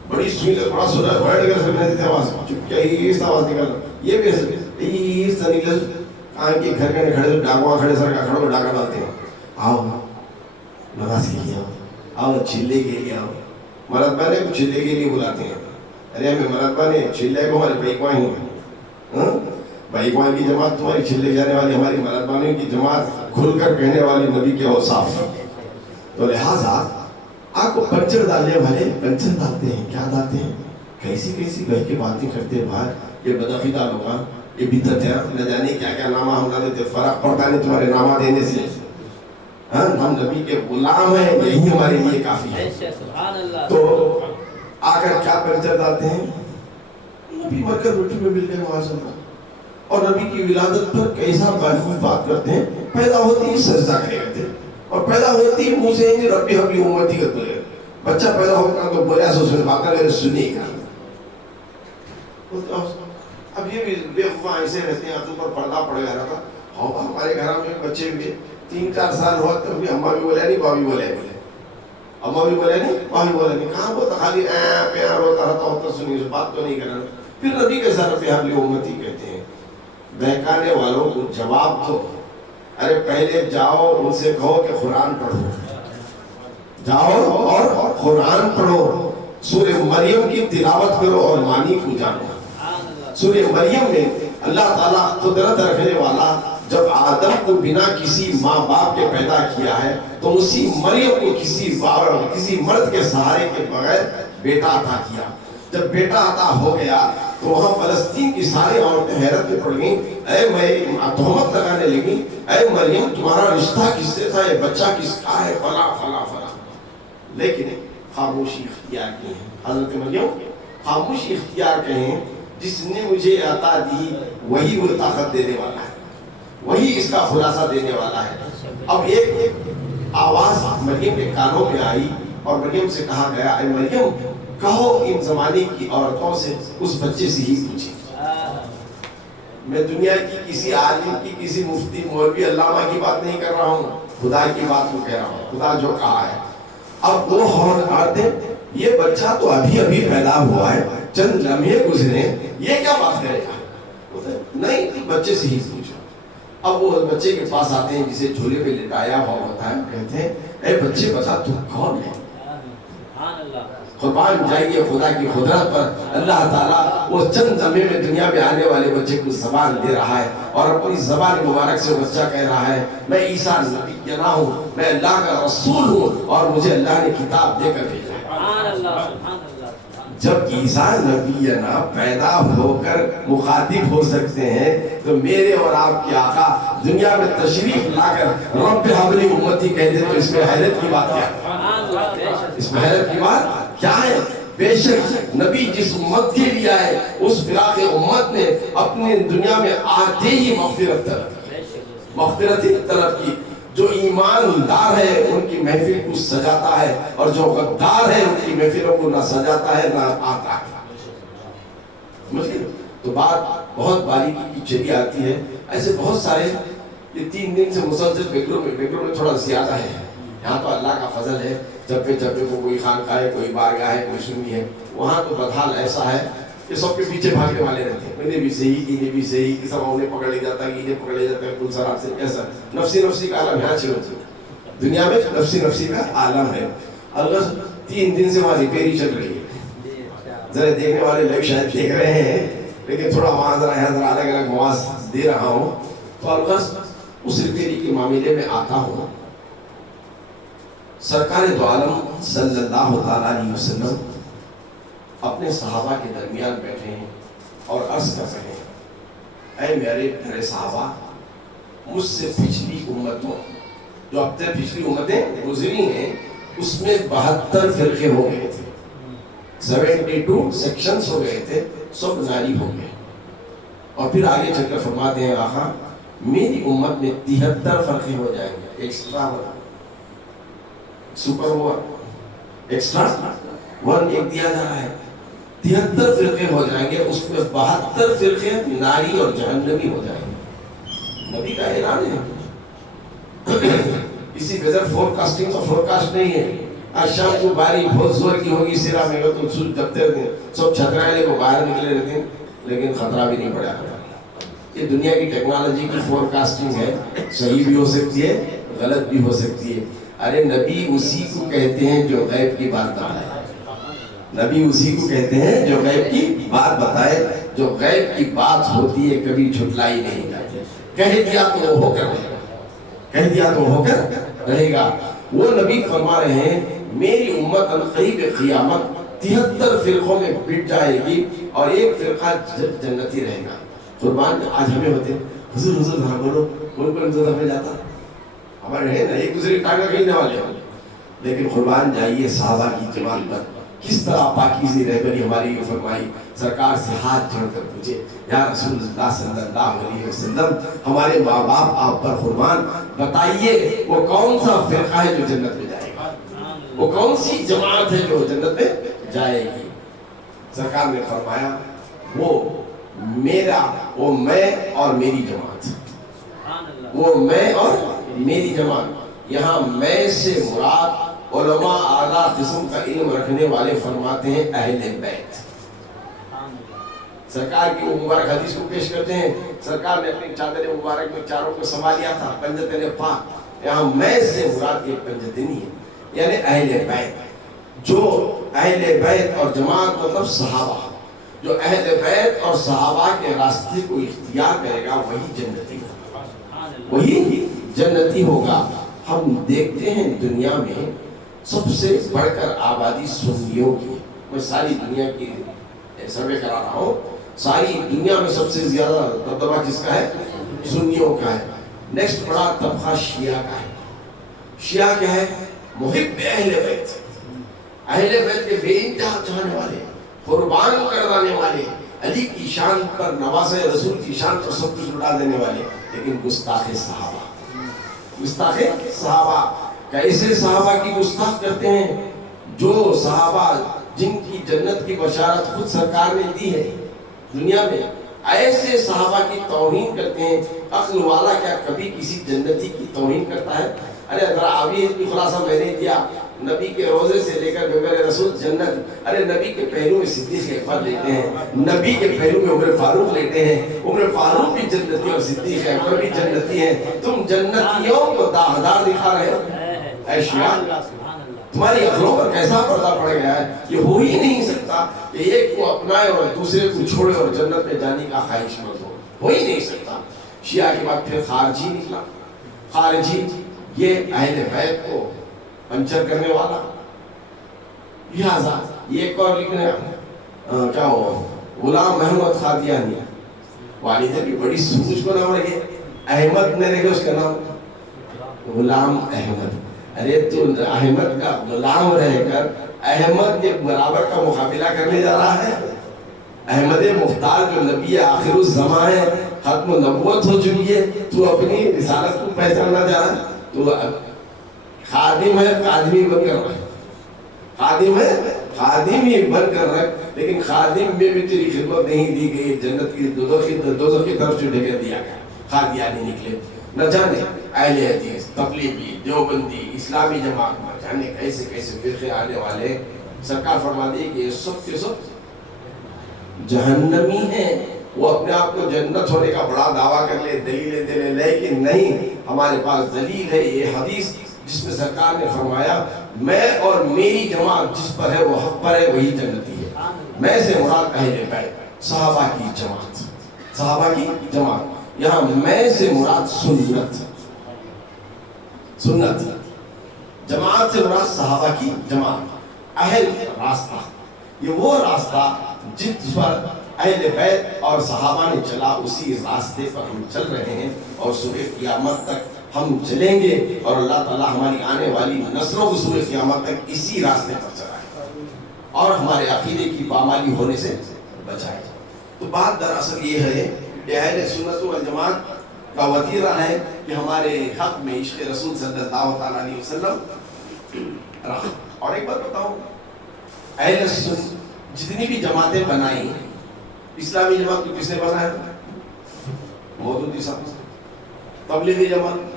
بڑی سوئی بڑا سنا بیٹھ کر سکنے دیتے آواز چپ کیا اس آواز نکل. یہ بھی اس طرح نکل کہاں کے گھر کے کھڑے ڈاکوا کھڑے سر کا کھڑوں ڈاکا ڈالتے ہیں. آؤ نماز کے لیے آؤ، آؤ چلے کے لیے آؤ. مرتبہ کو چلے کے لیے بلاتے ہیں. ارے ہمیں مرتبہ نے چلے کو ہمارے بھائی ہیں، بھائی کی جماعت تمہاری چلے جانے والی، ہماری مرتبہ کی جماعت کھل کر کہنے والی نبی کے اوصاف. تو لہٰذا آپ کو پنچر ڈالنے والے پنچر ڈالتے ہیں. کیا ڈالتے ہیں؟ کیسی کیسی بہ کے باتیں کرتے ہیں باہر. یہ بدعقیدہ لوگ، یہ بدعت ہے، نہ جانے کیا کیا نامہ ہم نہ دیتے. فرق پڑتا نہیں تمہارے نامہ دینے سے. ہم نبی کے غلام ہیں، یہی ہمارے لیے کافی ہے. تو آ کر کیا پنچر ڈالتے ہیں؟ نبی مر کر مٹی میں مل گئے معاذ اللہ. اور نبی کی ولادت پر کیسا باخوف بات کرتے ہیں. پیدا ہوتی ہی سجدہ کرے کرتے ہیں اور پیدا ہوتی ہی منہ سے رب حبلی امتی کا بولے. بچہ پیدا ہوتا تو بولے ایسا سنے بات کر سنی کا. اب یہ بھی بے وفا ایسے رہتے ہیں، پر پردہ پڑ گیا رہا تھا. ہمارے گھر میں بچے بھی 3-4 سال ہوا تو بھی اماں بھی بولے نہیں، بابی بولے نہیں، اماں بھی بولے نہیں، بابی بولے نہیں. کہاں بولتا خالی پیار ہوتا رہتا ہوتا سنی بات تو نہیں کرنا. پھر نبی کے سر پہ حبل امتی کہتے ہیں. بہکانے والوں کو جواب دو. ارے پہلے جاؤ ان سے کہو کہ قرآن پڑھو, جاؤ اور قرآن پڑھو, سورہ مریم کی تلاوت کرو اور معنی کو جانو. سورہ مریم میں اللہ تعالیٰ قدرت رکھنے والا جب آدم کو بنا کسی ماں باپ کے پیدا کیا ہے تو اسی مریم کو کسی مرد کے سہارے کے بغیر بیٹا عطا کیا. جب بیٹا عطا ہو گیا تو وہاں فلسطین کی ساری عورتیں حیرت میں پڑ گئیں, تہمت لگانے لگیں, اے مریم تمہارا رشتہ کس سے تھا, یہ بچہ کس کا ہے, فلاں فلاں فلاں. لیکن خاموشی اختیار کی ہے حضرت مریم, خاموشی اختیار کہیں جس نے مجھے عطا دی وہی وہ طاقت دینے والا ہے, وہی اس کا خلاصہ دینے والا ہے. اب ایک آواز مریم کے کانوں میں آئی اور مریم سے کہا گیا, اے مریم کہو ان زمانے کی عورتوں سے اس بچے سے ہی پوچھیں. میں دنیا کی کسی عالم کی, کسی مفتی مولوی علامہ کی بات نہیں کر رہا ہوں, خدا کی بات کو کہہ رہا ہوں, خدا جو کہا ہے. اب دو عورتیں, یہ بچہ تو ابھی ابھی پیدا ہوا ہے, چند لمحے گزرے, یہ کیا بات کرے گا؟ نہیں, بچے سے ہی پوچھو. اب وہ بچے کے پاس آتے ہیں جسے جھولے پہ لٹایا ہوا ہوتا ہے, کہتے ہیں اے بچے بتا تو کون ہے؟ قربان جائیے خدا کی قدرت پر. اللہ تعالیٰ وہ چند لمحے میں دنیا میں آنے والے بچے کو زبان دے رہا ہے اور اپنی زبان مبارک سے بچہ کہہ رہا ہے میں عیسیٰ نبی جنا ہوں, میں اللہ کا رسول ہوں اور مجھے اللہ نے کتاب دے کر بھیجا. جب عیسیٰ نبی جنا پیدا ہو کر مخاطب ہو سکتے ہیں تو میرے اور آپ کے آقا دنیا میں تشریف لا کر رب حبلی امتی کہتے تو اس میں حیرت کی بات کیا؟ اس میں حیرت کی بات کیا ہے؟ بے شک نبی جس امت کے لیے آئے اس فراق امت نے اپنے دنیا میں آتے ہی مغفرت طلب کی. جو ایماندار ہے ان کی محفل کو سجاتا ہے اور جو غدار ہے ان کی محفلوں کو نہ سجاتا ہے نہ آتا ہے. تو بات بہت باریکی کی چلی آتی ہے. ایسے بہت سارے, یہ 3 دن سے مسلسل بیگلور میں تھوڑا زیادہ ہے. یہاں تو اللہ کا فضل ہے, جب پہ کو کوئی خانقاہ ہے, کوئی بارگاہ ہے, کوئی سنی ہے. وہاں تو بدحال ایسا ہے کہ سب کے پیچھے بھاگنے والے رہتے ہیں, انہیں بھی صحیح, انہیں بھی صحیح, کسی انہیں پکڑ لے جاتا ہے, انہیں پکڑ لے جاتا ہے, کل سراب سے ایسا نفسی کا عالم یہاں چھوڑتے دنیا میں نفسی کا عالم ہے. اگر 3 دن سے وہاں ریپیری چل رہی ہے, ذرا دیکھنے والے لوگ شاید دیکھ رہے ہیں لیکن تھوڑا وہاں ذرا الگ الگ مواز دے رہا ہوں. تو الغرض اس ریپیری کے معاملے میں آتا ہوں. سرکار دو عالم صلی اللہ تعالیٰ علیہ وسلم اپنے صحابہ کے درمیان بیٹھے ہیں اور عرض کر رہے ہیں, اے میرے پیارے صحابہ, مجھ سے پچھلی امتوں, جو اب تک پچھلی امتیں گزری ہیں, اس میں 72 فرقے ہو گئے تھے, 72 سیکشنز ہو گئے تھے, سب ناری ہو گئے. اور پھر آگے چل کر فرماتے ہیں آقا میری امت میں 73 فرقے ہو جائیں گے, ایکسٹرا سپر ہوا, ایکسٹرا 1 ایک دیا جا رہا ہے. 73 فرقے ہو جائیں گے, اس میں 72 فرقے ناری اور جہنمی ہو جائیں گے. نبی کا اعلان ہے. اسی وجہ فورکاسٹنگ تو فورکاسٹ نہیں ہے. آج شام کو باری بہت زور کی ہوگی سیرا میں تو جبتے سب چھترائے کو باہر نکلے رہتے ہیں, لیکن خطرہ بھی نہیں پڑا. یہ دنیا کی ٹیکنالوجی کی فورکاسٹنگ ہے, صحیح بھی ہو سکتی ہے, غلط بھی ہو سکتی ہے. ارے نبی اسی کو کہتے ہیں جو غیب کی بات بتائے. نبی اسی کو کہتے ہیں جو غیب کی بات بتائے. جو غیب کی بات ہوتی ہے کبھی جھٹلائی نہیں جاتی. کہہ دیا تو وہ ہو کر رہے گا, کہہ دیا تو ہو کر رہے گا. وہ نبی فرما رہے ہیں میری امت قریب قیامت 73 فرقوں میں بٹ جائے گی اور ایک فرقہ جنتی رہے گا. قربان آج ہمیں ہوتے ہیں حضور حضور ذرا بولو, کون ہمیں جاتا ہمارے ہے نا, ایک دوسرے ٹانگا کھینچنے والے ہوں. لیکن قربان جائیے صحابہ کی جمال پر کس طرح پاکیزی رہبری ہماری یہ فرمائی. سرکار سے ہاتھ جوڑ کر پوچھے یا رسول اللہ صلی اللہ علیہ وسلم, ہمارے ماں باپ آپ پر قربان, بتائیے وہ کون سا فرقہ ہے جو جنت میں جائے گا, وہ کون سی جماعت ہے جو جنت میں جائے گی. سرکار نے فرمایا وہ میرا, وہ میں اور میری جماعت, وہ میں اور میری جماعت. یہاں میں سے مراد علماء اعلیٰ قسم کا علم رکھنے والے فرماتے ہیں اہل بیت. सरकार की वो मुबारक हदीस को पेश करते हैं, सरकार ने अपनी चादर मुबारक में चारों को समा लिया था, पंजतन पाक। यहाँ मैं से मुराद एक पंजतनी है, यानी अहले बैत। जो अहले बैत और जमात मतलब सहाबा, जो अहले बैत और सहाबा के रास्ते को इख्तियार करेगा वही जन्नती होगा, वही जन्नती होगा। हम देखते हैं दुनिया में सबसे बढ़कर आबादी सुन्नियों की। मैं सारी दुनिया की सर्वे करा रहा हूँ, सारी दुनिया में सबसे ज्यादा दबदबा किसका है? सुन्नियों का है। नेक्स्ट बड़ा तबका शिया का है। शिया क्या है? मुहिब अहले बैत, अहले बैत के बेइंतहा चाहने वाले, कुर्बान कर देने वाले, अली की शान पर, नवासे रसूल की शान पर सब कुछ लुटा देने वाले, लेकिन गुस्ताखे सहाबा, गुस्ताखे सहाबा। कैसे सहाबा की गुस्ताख करते हैं? जो सहाबा जिनकी जन्नत की बशारत खुद सरकार ने दी है दुनिया में, ऐसे सहाबा की तौहीन करते हैं। अक्ल वाला क्या कभी किसी जन्नती की तौहीन करता है? अरे जरा अभी खुलासा मैंने दिया, नबी के रोजे से लेकर मेरे रसूल जन्नत। अरे नबी के पहलू में सिद्दीक अकबर लेते हैं, नबी के पहलू में उमर फारूक लेते हैं, उमर फारूक भी जन्नती और सिद्दीक अकबर भी जन्नती हैं। तुम जन्नतियों को दाहदार दिखा रहे हो। ऐशिया तुम्हारी अखलों पर कैसा पर्दा पड़ गया है? ये हो ही नहीं सकता कि एक को अपनाए और दूसरे को छोड़े और जन्नत में जाने का ख्वाहिशमंद हो ही नहीं सकता। शिया के बाद फिर खारजी निकला। खारजी ये अहले बैत को पंचर करने वाला। लिहाजा ये एक और लिखने क्या हो, गुलाम अहमद कादियानी, वालिद की बड़ी सूझ को नाम रखे, अहमद ने रखे उसका नाम गुलाम अहमद। अरे तो अहमद का गुलाम रहकर अहमद के बराबर का मुकाबला करने जा रहा है? अहमद मुख्तार जो नबी आखिरुज़ ज़मा है, खत्म नबूवत हो चुकी है, तू अपनी रिसालत को पहचानना जा रहा है? तो खादिम है, खादिमी बनकर रख, खादिम है, खादिम ही बनकर रख, लेकिन खादिम में भी तेरी खिदमत नहीं दी गई, जन्नत की दोज़ख की तरफ से ढकेल दिया गया। खादियानी निकले, न जाने अहले हदीस, तबलीगी, देवबंदी, इस्लामी जमात, न जाने कैसे कैसे फिरके आने वाले। सरकार फरमा दी कि ये सब के सब जहन्नमी है। वो अपने आप को जन्नत होने का बड़ा दावा कर ले, दलीलें दे ले, लेकिन नहीं, हमारे पास दलील है ये हदीस जिसमें सरकार ने फरमाया मैं और मेरी जमात जिस पर है वो हक पर है, वही जन्नती है। मैं से मुराद अहले बैत, सहाबा की जमात, सहाबा की जमात। यहाँ मैं से मुराद सुन्नत, सुन्नत। जमात से मुराद सहाबा की जमात। अहल रास्ता, ये वो रास्ता जिस पर अहले बैत और सहाबा ने चला, उसी रास्ते पर हम चल रहे हैं और सुबह क़यामत तक हम चलेंगे और अल्लाह ताला हमारी आने वाली नस्लों को सुबह क़यामत तक इसी रास्ते पर चलाए और हमारे अकीदे की पामाली होने से बचाए। तो बात दरअसल ये है कि अहले सुन्नत वल जमात का वतीरा है कि हमारे हक में इश्क़ रसूल सल्लल्लाहु अलैहि वसल्लम रहा। और एक बात बताऊं, अहले सुन्नत जितनी भी जमातें बनाई, इस्लामी जमात को किसने बनाया? मौदूदी साहब। तबलीगी जमात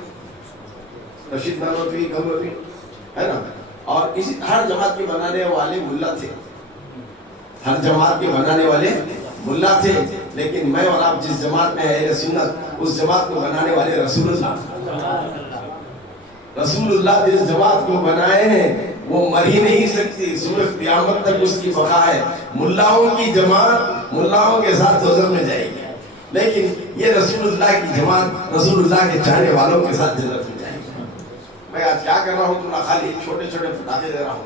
रशीद नानवी गंगोत्री, है ना? और इसी हर जमात के बनाने वाले मुल्ला थे, हर जमात के बनाने वाले मुल्ला थे, लेकिन मैं और आप जिस जमात में है सुन्नत, उस जमात को बनाने वाले रसूलुल्लाह, रसूलुल्लाह जिस जमात को बनाए हैं वो मर ही नहीं सकती, सुबह क़यामत तक उसकी बका है। मुल्लाओं की जमात मुल्लाओं के साथ दोज़ख में जाएगी, लेकिन ये रसूलुल्लाह की जमात रसूलुल्लाह के चाहने वालों के साथ जन्नत में जाएगी। मैं आज क्या कर रहा हूँ, तुमने खाली छोटे छोटे पटाखे दे रहा हूँ,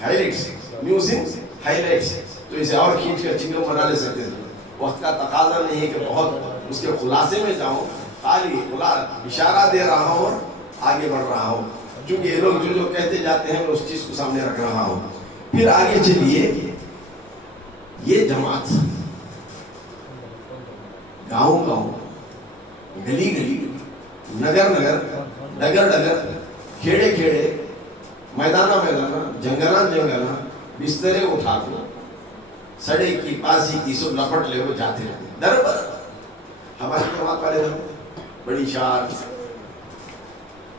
हाईलाइट्स, म्यूजिक हाईलाइट्स, तो इसे और खींच कर चिंगम बना ले सकते थे। वक्त का तकाजा नहीं है कि बहुत उसके खुलासे में जाऊँ, खाली इशारा दे रहा हूँ और आगे बढ़ रहा हूँ, क्योंकि ये लोग जो कहते जाते हैं मैं उस चीज को सामने रख रहा हूँ। फिर आगे चलिए, ये जमात गांव गांव, गली गली, नगर नगर, डगर डगर, खेड़े खेड़े, मैदाना मैदाना, जंगला जंगला, बिस्तरे उठा दो, सड़े की पासी की सब लपट ले वो जाते रहते दर पर। हमारी जमात वाले बड़ी शान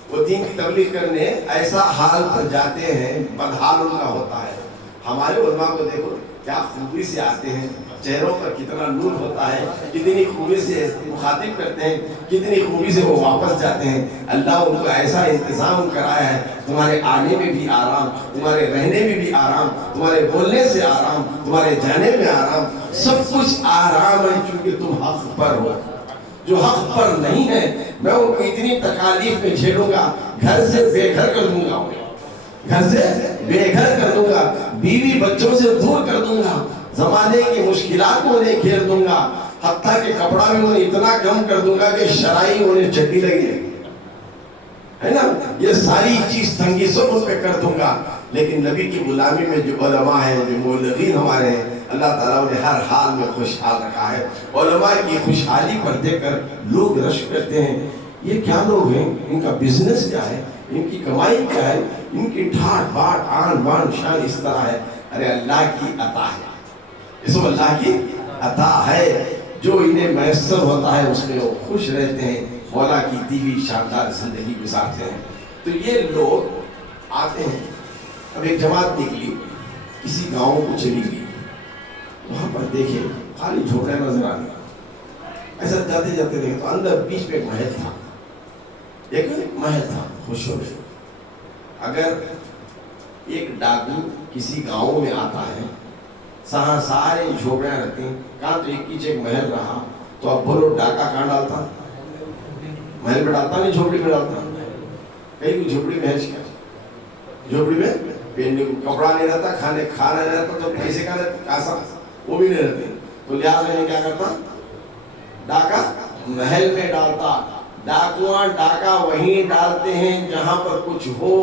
वो दीन की तबलीग करने ऐसा हाल पर जाते हैं, बदहाल उनका होता है। हमारे उलमा को देखो, کیا خوبی سے آتے ہیں، چہروں پر کتنا نور ہوتا ہے، کتنی خوبی سے مخاطب کرتے ہیں، کتنی خوبی سے وہ واپس جاتے ہیں۔ اللہ ان کو ایسا انتظام کرایا ہے، تمہارے آنے میں بھی آرام، تمہارے رہنے میں بھی آرام، تمہارے بولنے سے آرام، تمہارے جانے میں آرام، سب کچھ آرام ہے کیونکہ تم حق پر ہو۔ جو حق پر نہیں ہے میں ان کو اتنی تکالیف میں جھیلوں گا، گھر سے بے گھر کر دوں گا، گھر سے بے گھر کر دوں گا، بیوی بچوں سے دور کر دوں گا، زمانے کی مشکلات کو انہیں گھیر دوں گا، حتیٰ کہ کپڑا بھی انہیں اتنا کم کر دوں گا کہ شرعی انہیں چٹی لگے، ہے نا، یہ ساری چیز تنگی سب ان پہ کر دوں گا۔ لیکن نبی کی غلامی میں جو علماء ہیں، جو مبلغین ہمارے ہیں، اللہ تعالیٰ انہیں ہر حال میں خوشحال رکھا ہے۔ علماء کی خوشحالی پر دیکھ کر لوگ رشک کرتے ہیں، یہ کیا لوگ ہیں، ان کا بزنس کیا ہے، ان کی کمائی کیا ہے، ان کی ٹھاٹ باٹ آن بان شان اس طرح ہے۔ ارے اللہ کی عطا ہے، یہ سب اللہ کی عطا ہے، جو انہیں میسر ہوتا ہے اس میں وہ خوش رہتے ہیں، مولا کی دی ہوئی شاندار زندگی گزارتے ہیں۔ تو یہ لوگ آتے ہیں۔ اب ایک جماعت نکلی، کسی گاؤں کو چلی گئی، وہاں پر دیکھے خالی جھوپڑیاں نظر آ گئی، ایسا جاتے جاتے دیکھے تو اندر بیچ میں ایک محل تھا، ایک محل تھا خوش ہو گئے۔ اگر ایک ڈاکو کسی گاؤں میں آتا ہے، سارے جھوپڑیاں رہتی ہیں، کہاں تو ایک پیچھے ایک محل رہا، تو اب بولو ڈاکا کہاں ڈالتا، محل میں ڈالتا نہیں جھوپڑی میں ڈالتا، کہیں کوئی جھوپڑی محل کیا، جھوپڑی میں پہننے کو کپڑا نہیں رہتا، کھانا نہیں رہتا، تو پیسے کا کاسا وہ بھی نہیں رہتے، تو لہٰذا میں کیا کرتا، ڈاکا محل میں ڈالتا۔ ڈاکواں ڈاکا وہیں ڈالتے ہیں جہاں پر کچھ ہو،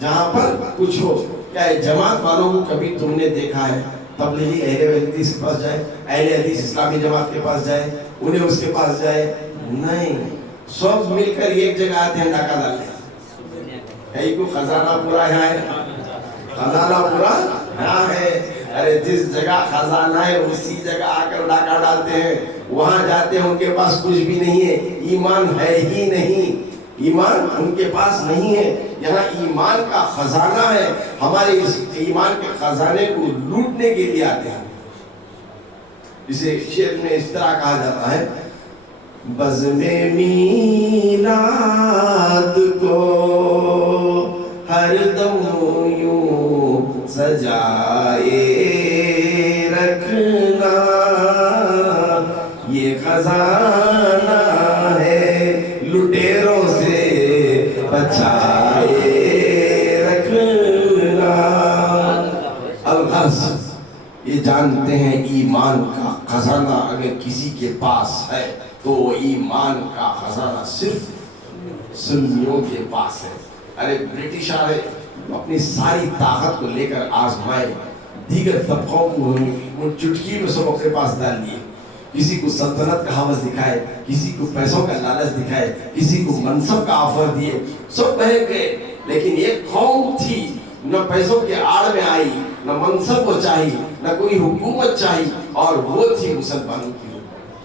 جہاں پر کچھ ہو۔ کیا ہے جماعت والوں کو کبھی تم نے دیکھا ہے تبلیغی اہل حدیث کے پاس جائے، اہل حدیث اسلامی جماعت کے پاس جائے، انہیں اس کے پاس جائے؟ نہیں، سب مل کر ایک جگہ آتے ہیں ڈاکا ڈالنے۔ کہیں کو خزانہ پورا یہاں ہے، خزانہ پورا یہاں ہے، ارے جس جگہ خزانہ ہے اسی جگہ آ کر ڈاکا ڈالتے ہیں، وہاں جاتے ہیں ان کے پاس کچھ بھی نہیں ہے، ایمان ہے ہی نہیں، ایمان ان کے پاس نہیں ہے، یہاں ایمان کا خزانہ ہے، ہمارے اس ایمان کے خزانے کو لوٹنے کے لیے آتے ہیں۔ اسے شعر میں اس طرح کہا جاتا ہے، بزم میلاد کو ہر دم یوں سجائے رکھنا، یہ خزانہ ہے لٹیروں سے بچائے رکھنا۔ الغرض یہ جانتے ہیں ایمان کا خزانہ اگر کسی کے پاس ہے تو وہ ایمان کا خزانہ صرف سنیوں کے پاس ہے۔ ارے برٹش آئے اپنی ساری طاقت کو لے کر آزمائے، دیگر طبقوں کو چٹکی میں سب اپنے پاس ڈال لیے، کسی کو سلطنت کا ہوس دکھائے، کسی کو پیسوں کا لالچ دکھائے، کسی کو منصب کا آفر دیے، سب بہک گئے۔ لیکن ایک قوم تھی نہ پیسوں کے آڑ میں آئی، نہ منصب کو چاہی، نہ کوئی حکومت چاہی، اور وہ تھی مسلمانوں کی،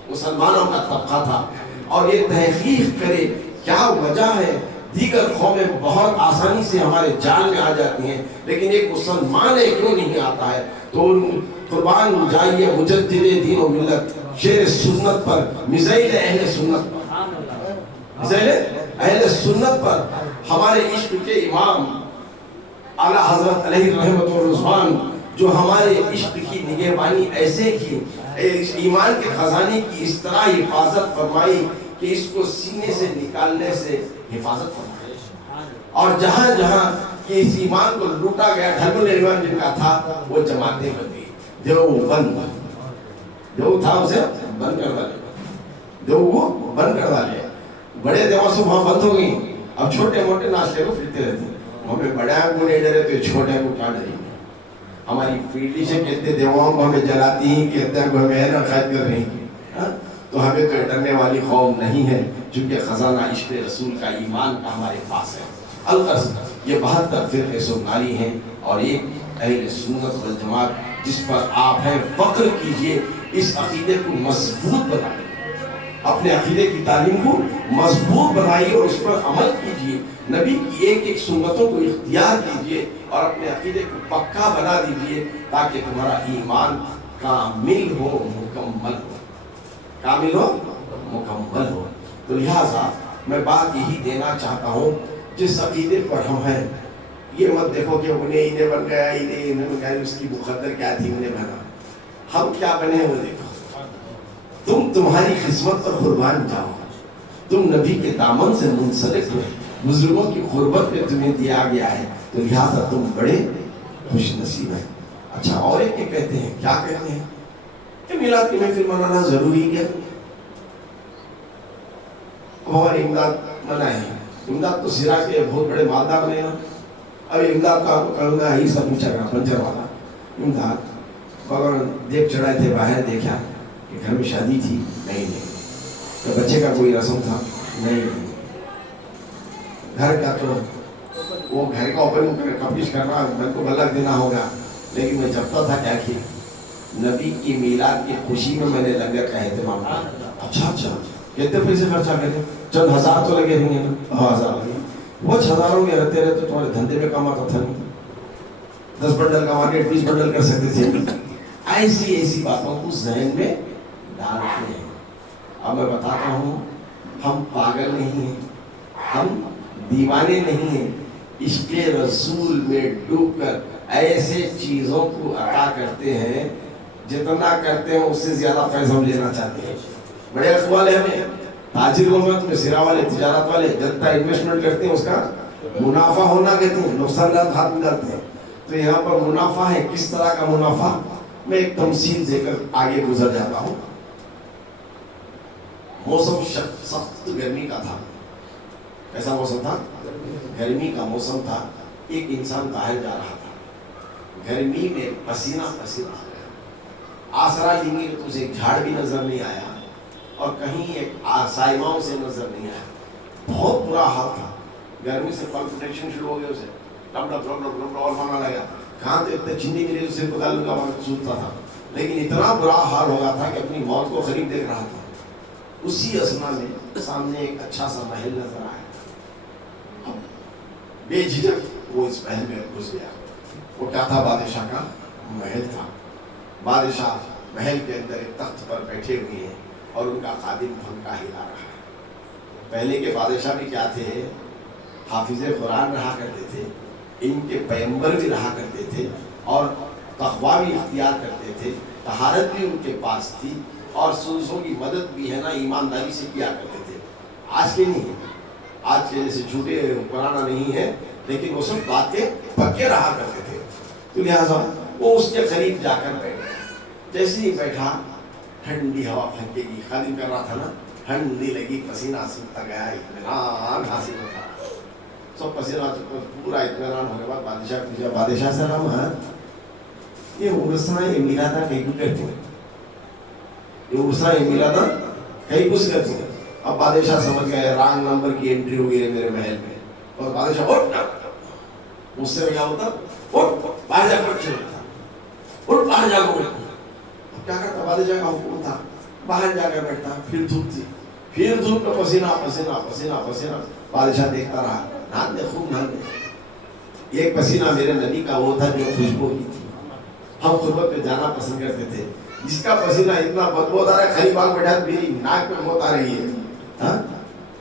مسلمانوں کا طبقہ تھا۔ اور یہ تحقیق کرے کیا وجہ ہے، دیگر قومیں بہت آسانی سے ہمارے جال میں آ جاتی ہیں، لیکن ایک مسلمان ہے کیوں نہیں آتا ہے؟ تو قربان جائیے مجدد دین و ملت، شیر سنت پر، میزائل اہل سنت پر، میزائل اہل سنت پر، ہمارے عشق کے امام اعلیٰ حضرت علیہ رحمت و رضوان، جو ہمارے عشق کی نگہبانی ایسے کی، ایمان کے خزانے کی اس طرح حفاظت فرمائی کہ اس کو سینے سے نکالنے سے حفاظت فرمائی، اور جہاں جہاں کہ اس ایمان کو لوٹا گیا، ڈھل الایمان جن کا تھا وہ جماعتیں بن گئی، جو تھا اسے بند کر ڈالے، جو وہ بند کر ڈالے، بڑے دیوان سے وہاں بند ہو گئی، اب چھوٹے موٹے ناشتے کو پھرتے رہتے ہیں، ہمیں بڑا کو نہیں ڈرے تو چھوٹے کو کیا ڈریں گے؟ ہماری فیلڈی سے کہتے دیواؤں کو ہمیں جلاتی ہیں، کہتے ہیں کو ہمیں ہے نا قید کر رہی ہیں، تو ہمیں تو ڈرنے والی قوم نہیں ہے، چونکہ خزانہ عشق رسول کا ایمان کا ہمارے پاس ہے۔ الغرض یہ 72 فرقے سناری ہیں، اور ایک اہل سنت والجماعت جس پر آپ ہیں، فخر کیجئے، اس عقیدے کو مضبوط بنائیے، اپنے عقیدے کی تعلیم کو مضبوط بنائیے اور اس پر عمل کیجئے، नबी की एक एक सुन्नतों को इख्तियार कीजिए और अपने अकीदे को पक्का बना दीजिए ताकि तुम्हारा ईमान कामिल हो, मुकम्मल हो, कामिल हो, मुकम्मल हो। तो लिहाजा मैं बात यही देना चाहता हूँ, जिस अकीदे पर हम हैं, ये मत देखो कि उन्हें इन्हें बन गया, इन्हें बन गया, उसकी मुकद्दर क्या थी उन्हें बना, हम क्या बने वो देखो। तुम तुम्हारी किस्मत पर कुर्बान जाओ, तुम नबी के दामन से मुंसलिक हो, बुजुर्गों की गुर्बत पे तुम्हें दिया गया है, तो लिहाजा तुम बड़े खुश नसीब हैं। अच्छा, और एक कहते हैं, क्या कहते हैं कि मिलाद की महफिल मनाना जरूरी है। हमारे इमदाद मनाए, इमदाद तो सिरा के बहुत बड़े मालदार ने ना, अब इमदाद का कहूँगा ही सब पूछा गया पंचर वाला इमदाद बगल देख चढ़ाए थे, बाहर देखा कि घर में शादी थी, नहीं तो बच्चे का कोई रस्म था, नहीं घर का तो वो घर का ओपनिंग कपीश करना मन को बलक देना होगा, लेकिन मैं जपता था क्या कि नबी की मीलाद की खुशी में मैंने लंगर का एहतमाम किया। अच्छा कितने पैसे खर्चा करे, चंद हजार तो लगे रहेंगे ना, हजार लगे, वो हजारों में रहते रहे तो तुम्हारे धंधे में कमाता था नहीं, 10 बंडल कमाने 20 बंडल कर सकते थे। ऐसी ऐसी बातों को जहन में डालते हैं। अब मैं बताता हूँ, हम पागल नहीं हैं, हम दीवाने नहीं हैं, इसके रसूल में डूबकर ऐसे चीजों को अता करते हैं, जितना करते हैं उससे ज्यादा पैसा हम लेना चाहते हैं। बड़े अखबार हमें ताजिर में सिरा वाले, तिजारत वाले, जितना इन्वेस्टमेंट करते हैं उसका मुनाफा होना कहते हैं, नुकसान हाथ में डालते हैं। तो यहाँ पर मुनाफा है, किस तरह का मुनाफा, मैं एक तमसील देकर आगे गुजर जाता हूँ। मौसम सख्त गर्मी का था। कैसा मौसम था? गर्मी का मौसम था। एक इंसान बाहर जा रहा था, गर्मी में पसीना पसीना हो गया। आसरा लेंगे तो उसे एक झाड़ भी नजर नहीं आया और कहीं एक साइमाओं से नजर नहीं आया। बहुत बुरा हाल था। गर्मी से पल्पिटेशन शुरू हो गया, उसे और मारना लगा। कहाँ तो इतने चिन्नी मिले उसे पता लगा, सोचता था, लेकिन इतना बुरा हाल हो गया था कि अपनी मौत को करीब देख रहा था। उसी असना में सामने एक अच्छा सा महल नजर आया। बेझिझक वो इस महल में घुस गया। वो क्या था? बादशाह का महल था। बादशाह महल के अंदर एक तख्त पर बैठे हुए हैं और उनका खादिम फंका हिला रहा है। पहले के बादशाह भी क्या थे? हाफिज़े कुरान रहा करते थे, इनके पैगंबर भी रहा करते थे और तक़वा भी इख्तियार करते थे, तहारत भी उनके पास थी और सूरजों की मदद भी है ना ईमानदारी से किया करते थे। आज के नहीं, आज के जैसे झूठे पुराना नहीं है, लेकिन वो सब बातें पक्के रहा करते थे। तो लिहाजा वो उसके करीब जाकर बैठे। जैसे ही बैठा, ठंडी हवा फेंकेगी, खादिम कर रहा था ना, ठंडी लगी, पसीना सूखता गया, इत्मीनान हासिल होता। सब पसीना पूरा इत्मीनान होने के बाद बादशाह सलाम, ये उर्सा ये मिला था कहीं कुछ करते हैं, ये उर्सा ये मिला था कहीं कुछ करते हैं। अब बादशाह समझ गए रॉन्ग नंबर की एंट्री हो गई है मेरे महल में, और बादशाह उठ, उससे क्या होता, उठ बाहर जाकर चलता, उठ बाहर जाकर बैठता। अब क्या करता? बादशाह का हुक्म था, बाहर जाकर बैठता। फिर धूप थी, फिर धूप में पसीना पसीना पसीना पसीना। बादशाह देखता रहा, नाम दे खूब नाम दे। एक पसीना मेरे नबी का वो था जो खुशबू की थी। हम खुरबत पे जाना पसंद करते थे, जिसका पसीना इतना बदबू आ रहा है, खरी बाग बैठा मेरी नाक में मौत आ रही है,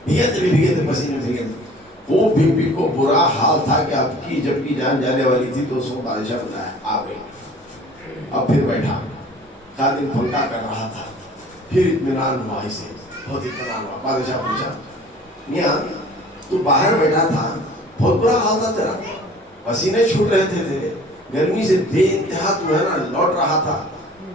भीगते पसीने भीगते। वो बीबी को बुरा हाल था कि आपकी जबकि जान जाने वाली थी तो उसको बादशाह बुलाया, आ गई। अब फिर बैठा, खादिम फंका कर रहा था। फिर इत्मीनान हुआ, इसे बहुत इत्मीनान हुआ। बादशाह पूछा, मियां तू बाहर बैठा था, बहुत बुरा हाल था तेरा, पसीने छूट रहे थे, गर्मी से बेइंतहा तू है ना लौट रहा था,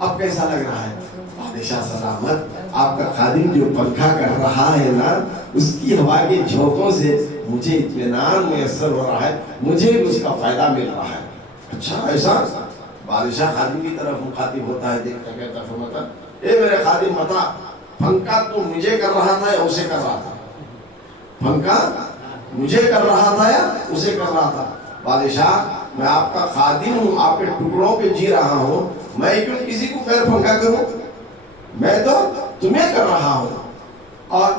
अब कैसा लग रहा है? बादशाह सलामत, आपका खादिम जो पंखा कर रहा है ना, उसकी हवा के झोंकों से मुझे इत्मीनान मुयस्सर हो रहा है, मुझे भी उसका फायदा मिल रहा है। अच्छा ऐसा? बादशाह खादिम की तरफ मुखातिब होता है, देखता कहता फरमाता, ए मेरे खादिम बता, पंखा तू मुझे कर रहा था या उसे कर रहा था? पंखा मुझे कर रहा था या उसे कर रहा था? बादशाह मैं आपका खादिम हूँ, आपके टुकड़ों पे जी रहा हूँ, मैं क्यों किसी को पैर पंखा करूँ? मैं तो तुम्हें कर रहा हूँ। और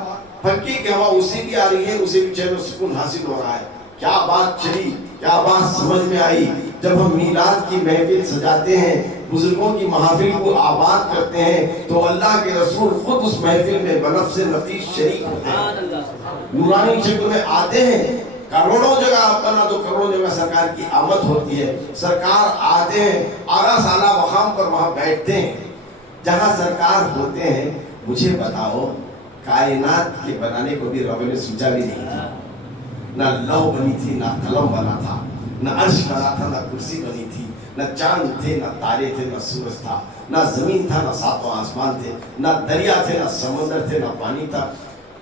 पंखे की हवा उसे भी आ रही है, उसे भी चैन और सुकून हासिल हो रहा है। क्या बात चली, क्या बात समझ में आई। जब हम मीलाद की महफिल सजाते हैं, बुजुर्गों की महफिल को आबाद करते हैं, तो अल्लाह के रसूल खुद उस महफिल में बनफ्स नफीस शरीक होते हैं, नूरानी शक्ल में आते हैं। करोड़ों जगह आपका ना तो करोड़ों जगह सरकार की आमद होती है। सरकार आते हैं, आला साला मकाम पर वहां बैठते हैं जहां सरकार होते हैं। मुझे बताओ, कायनात के बनाने को भी रब ने सोचा भी नहीं था। ना लौह बनी थी, ना कलम बना था, ना अर्श बना था, ना कुर्सी बनी थी, ना चांद थे, ना तारे थे, ना सूरज था, ना जमीन था, ना सातों आसमान थे, ना दरिया थे, ना समंदर थे, ना पानी था,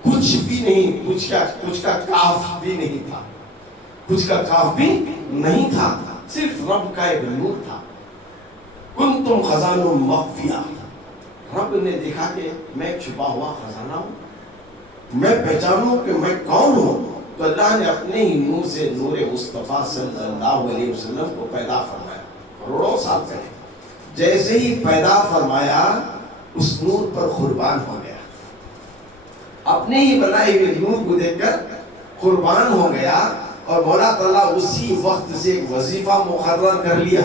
कुछ भी नहीं। कुछ का काफ भी नहीं था, कुछ का काफ भी नहीं था। सिर्फ रब का एक नूर था। कुंतुम खजानुम मख्फिया। रब ने देखा कि मैं छुपा हुआ खजाना हूं, मैं पहचानूं कि मैं कौन हूं, तो अल्लाह ने अपने ही नूर से नूर मुस्तफा सल्लल्लाहु अलैहि वसल्लम को पैदा फरमाया करोड़ों साल पहले। जैसे ही पैदा फरमाया, उस नूर पर कुर्बान हो गया। अपने ही बनाए हुए नूर को देखकर कुर्बान हो गया। और मौला ताला उसी वक्त से एक वजीफा मुकर्रर कर लिया।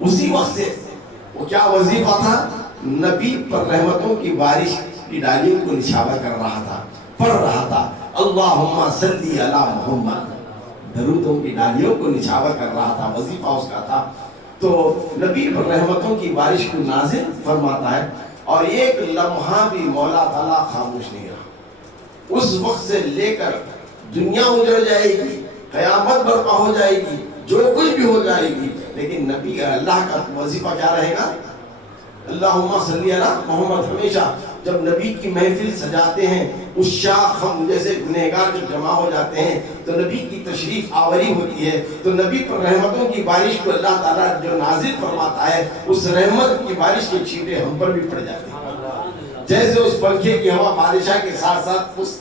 उसी वक्त से वो क्या वजीफा था? नबी पर रहमतों की बारिश की डालियों को निशावर कर रहा था, पढ़ रहा था अल्लाहुम्मा सल्ली अला मुहम्मद, दरूदों की डालियों को निशावर कर रहा था। वजीफा उसका था। तो नबी पर रहमतों की बारिश को नाजिल फरमाता है, और एक लम्हा भी मौला ताला खामोश नहीं रहा। उस वक्त से लेकर दुनिया उजड़ जाएगी, कयामत बर्पा हो जाएगी, जो कुछ भी हो जाएगी, लेकिन नबी अल्लाह का वजीफा क्या रहेगा? अल्लाहुम्मा सल्ली अला मुहम्मद। हमेशा जब नबी की महफिल सजाते हैं, उस शाख हम जैसे गुनहगार जब जमा हो जाते हैं, तो नबी की तशरीफ आवरी होती है, तो नबी पर रहमतों की बारिश को अल्लाह ताला जो नाजिल फरमाता है, उस रहमत की बारिश के छींटे हम पर भी पड़ जाते हैं। जैसे उस पंखे की हवा बादशाह के साथ साथ उस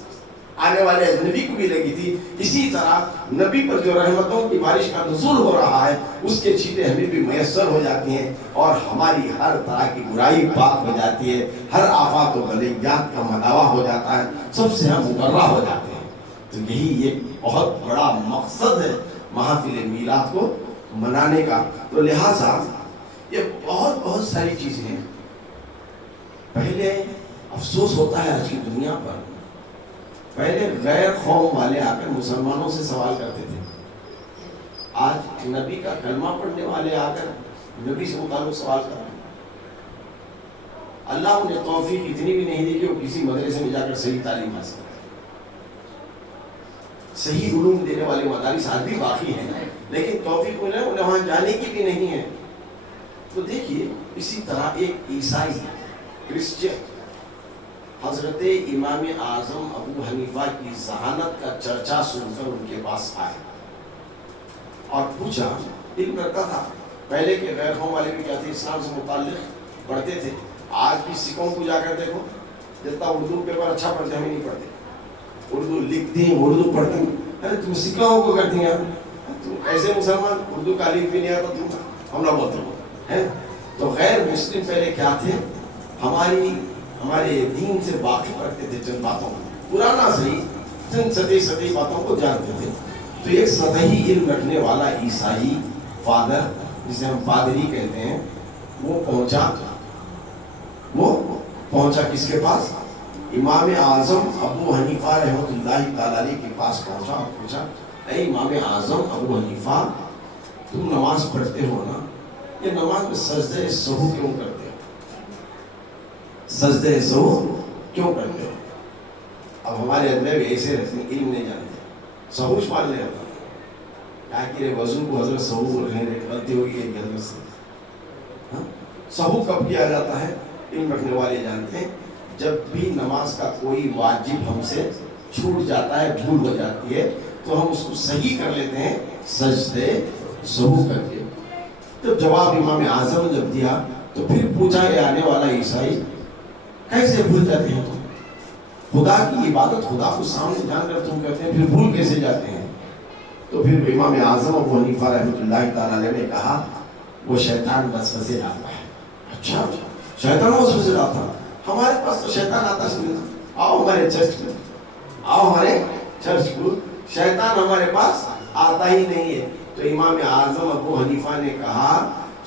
आने वाले नबी को भी लगी थी, इसी तरह नबी पर जो रहमतों की बारिश का नुज़ूल हो रहा है, उसके छींटे हमें भी मयस्सर हो जाती हैं, और हमारी हर तरह की बुराई पाक हो जाती है, हर आफात व बलियात का मदावा हो जाता है, सबसे हम मुबर्रा हो जाते हैं। तो यही एक बहुत बड़ा मकसद है महफिल मीलाद को मनाने का। तो लिहाजा ये बहुत सारी चीज़ें हैं। पहले अफसोस होता है आज की दुनिया पर, पहले गैर कौम वाले आकर मुसलमानों से सवाल करते थे, आज नबी का कलमा पढ़ने वाले आकर नबी से मुताल्लिक़ सवाल कर रहे हैं। अल्लाह उन्हें तौफीक इतनी भी नहीं दी कि वो किसी मदरसे में जाकर सही तालीम हासिल करें। सही उलूम देने वाले मदारिस आज भी बाकी हैं, लेकिन तौफीक उन्हें वहाँ जाने की भी नहीं है। तो देखिए, इसी तरह एक ईसाई क्रिश्चियन हजरत इमाम आजम अबू हनीफा की जहानत का चर्चा सुनकर उनके पास आए और पूछा। इल्म रखता था, पहले के गैर कौम वाले भी क्या थे, इस्लाम से मुताल्लिक़ पढ़ते थे। आज भी सिखों को जाकर देखो, जितना उर्दू पेपर अच्छा पढ़ते हमें नहीं पढ़ते, उर्दू लिखती हैं, उर्दू पढ़ती हैं। अरे तुम सिखाओं को करती हैं, तुम ऐसे मुसलमान उर्दू का अलीफ भी नहीं आता, तुम हमला बोलते हो हैं। तो गैर मुस्लिम पहले क्या थे, हमारे दीन से वाकिफ रखते थे, चंद बातों को, पुराना सही चंद सदी बातों को जानते थे। तो एक सतही इल्म रखने वाला ईसाई फादर, जिसे हम पादरी कहते हैं, वो पहुंचा किसके पास? इमाम आजम अबू हनीफा रहमतुल्लाहि तआला अलैहि के पास पहुंचा और पूछा, ऐ इमाम आजम अबू हनीफा, तुम नमाज पढ़ते हो ना, ये नमाज में सजदे सहू क्यों करते हो? सजदे सहू क्यों करते हो? अब हमारे अंदर भी ऐसे इल्म नहीं जानते, सहूश मान ले क्या कि वजू को हजरत सहू गलती होगी हजरत से। सहू कब किया जाता है? इल्म रखने वाले जानते हैं, जब भी नमाज का कोई वाजिब हमसे छूट जाता है, भूल हो जाती है, तो हम उसको सही कर लेते हैं सजदे सहू करके। तो जवाब इमाम आजम ने जब दिया, तो फिर पूछा ये आने वाला ईसाई, कैसे भूल जाते हैं तुम? खुदा की इबादत, खुदा को सामने जानकर तुम कहते हैं, फिर भूल कैसे जाते हैं? तो फिर इमाम आजम अबू हनीफा रहमतुल्लाहि तआला अलैहि ने कहा, वो शैतान वसवसे डालता है। अच्छा, शैतान वसवसे डालता? हमारे पास तो शैतान आता है, आओ हमारे चर्च में, आओ हमारे चर्च को, शैतान हमारे पास आता ही नहीं है। तो इमाम आजम अबू हनीफा ने कहा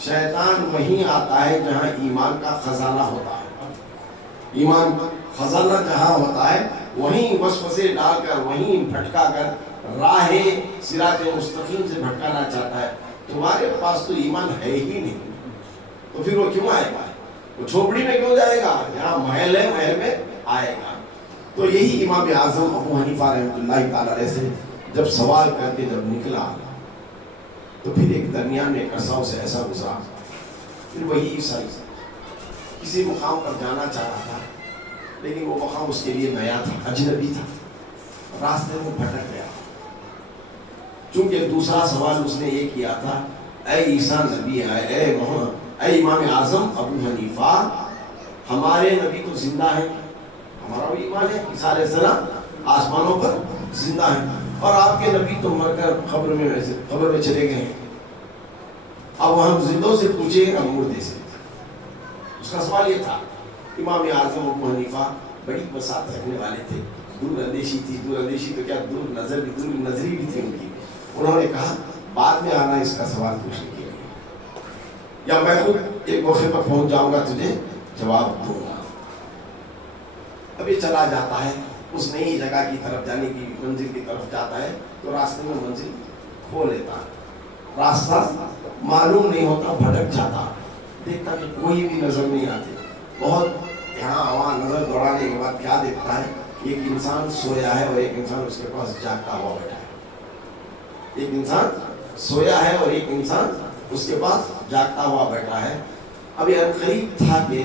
शैतान वहीं आता है जहां ईमान का खजाना होता है। ईमान का खजाना जहां होता है वहीं वसवसे डालकर, वहीं भटका कर राहे सिराते मुस्तकीम से भटकाना चाहता है। तुम्हारे पास तो ईमान है ही नहीं, तो फिर वो क्यों आएगा? वो झोपड़ी में क्यों जाएगा? यहाँ महल है, महल में आएगा। तो यही इमाम आजम अबू हनीफा रहमतुल्लाह ताला अलैह से जब सवाल करके जब निकला, तो फिर एक दरमियान में अरसाओं से ऐसा गुजरा, फिर वही ईसाई किसी मुकाम पर जाना चाह रहा था, लेकिन वो मुकाम उसके लिए नया था, अजनबी था, रास्ते में भटक गया। चूंकि दूसरा सवाल उसने ये किया था, ऐ ईसा नबी है, ऐ मोहम्मद, ऐ इमाम आजम अबू हनीफा, हमारे नबी तो जिंदा है, हमारा भी ईमान है ईसा अलैहिस्सलाम आसमानों पर जिंदा है, और आपके नबी तो मरकर कब्र में चले गए। अब हम जिंदों से पूछेंगे हम मुर्दे से। उसका सवाल ये था। इमाम आजम अबू हनीफा बड़ी बसात रखने वाले थे, दूर अंदेशी थी, दूर अंदेशी तो क्या दूर नजरी भी थी उनकी। उन्होंने कहा बाद में आना इसका सवाल पूछने के लिए, या मैं खुद एक मौके पर पहुंच जाऊंगा, तुझे जवाब दूंगा। अभी चला जाता है, उस नई जगह की तरफ जाने की मंजिल की तरफ जाता है, तो रास्ते में मंजिल खो लेता है, रास्ता मालूम नहीं होता, भटक जाता, देखता कि कोई भी नजर नहीं आती। बहुत यहाँ वहाँ नजर दौड़ाने के बाद क्या देखता है, एक इंसान सोया है और एक इंसान उसके पास जागता हुआ बैठा है। एक इंसान सोया है और एक इंसान उसके पास जागता हुआ बैठा है। अभी करीब था कि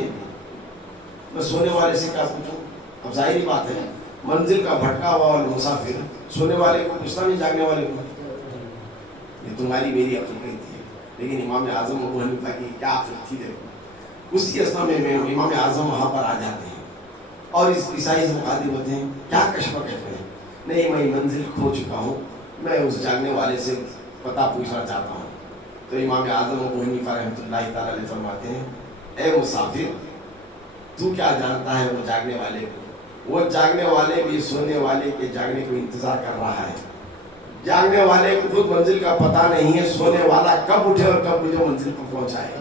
मैं सोने वाले से क्या पूछूं, अब जाहिर बात है मंजिल का भटका हुआ मुसाफिर सोने वाले को पूछता नहीं, जागने वाले को। ये तुम्हारी मेरी अक्ल नहीं थी, लेकिन इमाम आजम अबू हनीफा की क्या अक्ल थी। देखो उसी अवस्था में इमाम आजम वहाँ पर आ जाते हैं और इस ईसाई से मुखातिब होते हैं, क्या कशफ कहते हैं, नहीं मैं मंजिल खो चुका हूँ, मैं उस जागने वाले से पता पूछना चाहता हूँ। तो इमाम आजम अबू हनीफा रहमतुल्लाह ताला अलैह फरमाते हैं, ए मुसाफिर तू क्या जानता है वो जागने वाले को? वो जागने वाले भी सोने वाले के जागने को इंतजार कर रहा है। जागने वाले को खुद मंजिल का पता नहीं है, सोने वाला कब उठे और कब मुझे मंजिल पर पहुंचाए,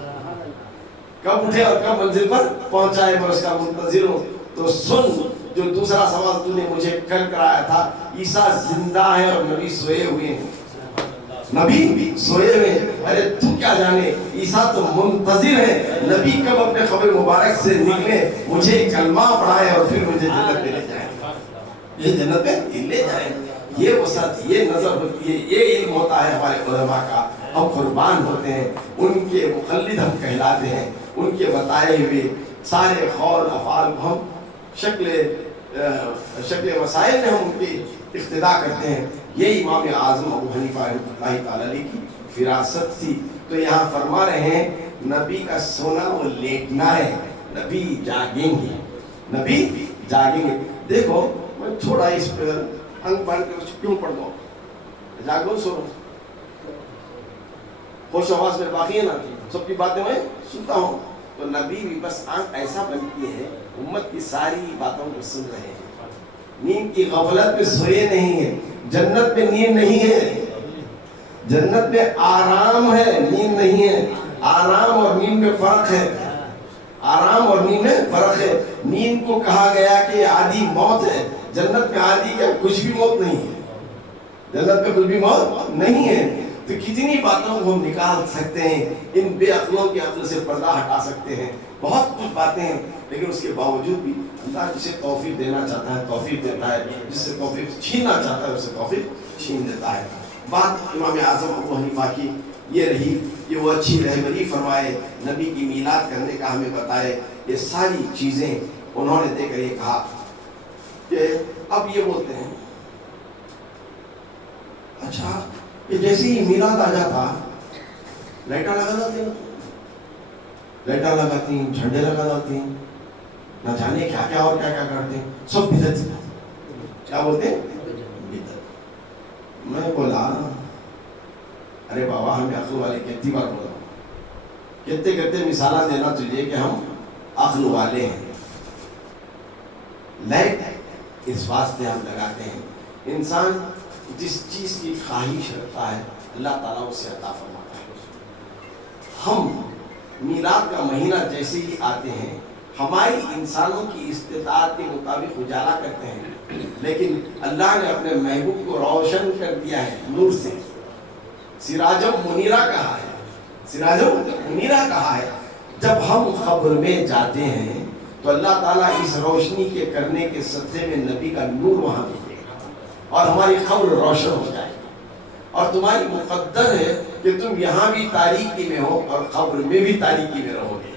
कब उठे और कब मंजिल पर पहुंचाए, मैं उसका मुंतजिर हूँ। तो सुन, जो दूसरा सवाल तूने मुझे कल कराया था, ईसा जिंदा है और नबी सोए हुए हैं, नबी सोए हुए। अरे तू क्या जाने, ईसा तो मुंतजिर है, नबी कब अपने खबर मुबारक से निकले, मुझे कलमा पढ़ाए और फिर मुझे जन्नत में ले जाए, ये जन्नत में ले जाए। ये वसत, ये नजर होती है, ये इल्म होता है हमारे उलमा का। हम कुर्बान होते हैं, उनके मुक़ल्लिद हम कहलाते हैं, उनके बताए हुए सारे कौल अफ़ाल को हम शक्ल मसाइल में हम उनकी इख्तिदा करते हैं। ये इमाम आज़म अबू हनीफा रहमतुल्लाह ताला अलैह की फिरासत थी। तो यहाँ फरमा रहे हैं नबी का सोना वो लेटना है, नबी जागेंगे, नबी जागेंगे। देखो मैं थोड़ा इस पर अंग बांध के क्यों पढ़ दो, जागो सो होश आवाज में बाकी है ना, सबकी बातें मैं सुनता हूँ। तो नबी भी बस आंख ऐसा बनती है, उम्मत की सारी बातों को सुन रहे हैं, नींद की गफलत में सोए नहीं है। जन्नत में नींद नहीं है, जन्नत में आराम है, नींद नहीं है। आराम और नींद में फर्क है, आराम और नींद में फर्क है। नींद को कहा गया कि आधी मौत है, जन्नत में आधी क्या कुछ भी मौत नहीं है, जन्नत में कुछ भी मौत नहीं है। तो कितनी बातों को हम निकाल सकते हैं, इन बेअक्लों की अक्ल से पर्दा हटा सकते हैं, बहुत कुछ बातें हैं। लेकिन उसके बावजूद भी अल्लाह जिसे तौफीक देना चाहता है तौफीक देता है, जिससे तौफीक छीनना चाहता है उसे तौफीक छीन देता है। बात इमाम आज़म अबू हनीफा की ये रही कि वो अच्छी रहबरी फरमाए, नबी की मीलाद करने का हमें बताए, ये सारी चीज़ें उन्होंने देकर ये कहा कि अब ये बोलते हैं अच्छा कि जैसे ही मीलाद आ जाता लाइटा लगा जाती, लाइटा लगाती, झंडे लगा जाती, ना जाने क्या क्या और क्या क्या करते, सब बिदअत। क्या बोलते बिदअत। मैं बोला अरे बाबा हमें अक्ल वाले कितनी बार बोला, कितने कितने मिसाला देना तुझे कि हम अक्ल वाले हैं। लाइट اس واسطے ہم لگاتے ہیں. انسان جس چیز کی خواہش رکھتا ہے اللہ تعالیٰ اسے عطا فرماتا ہے. ہم میلاد کا مہینہ جیسے ہی آتے ہیں ہماری انسانوں کی استطاعت کے مطابق اجالا کرتے ہیں، لیکن اللہ نے اپنے محبوب کو روشن کر دیا ہے نور سے. سراجم منیرہ کہا ہے، سراجم منیرہ کہا ہے. جب ہم قبر میں جاتے ہیں تو اللہ تعالیٰ اس روشنی کے کرنے کے صدقے میں نبی کا نور وہاں بھیجے گا اور ہماری قبر روشن ہو جائے گی. اور تمہاری مقدر ہے کہ تم یہاں بھی تاریکی میں ہو اور قبر میں بھی تاریکی میں رہو گے.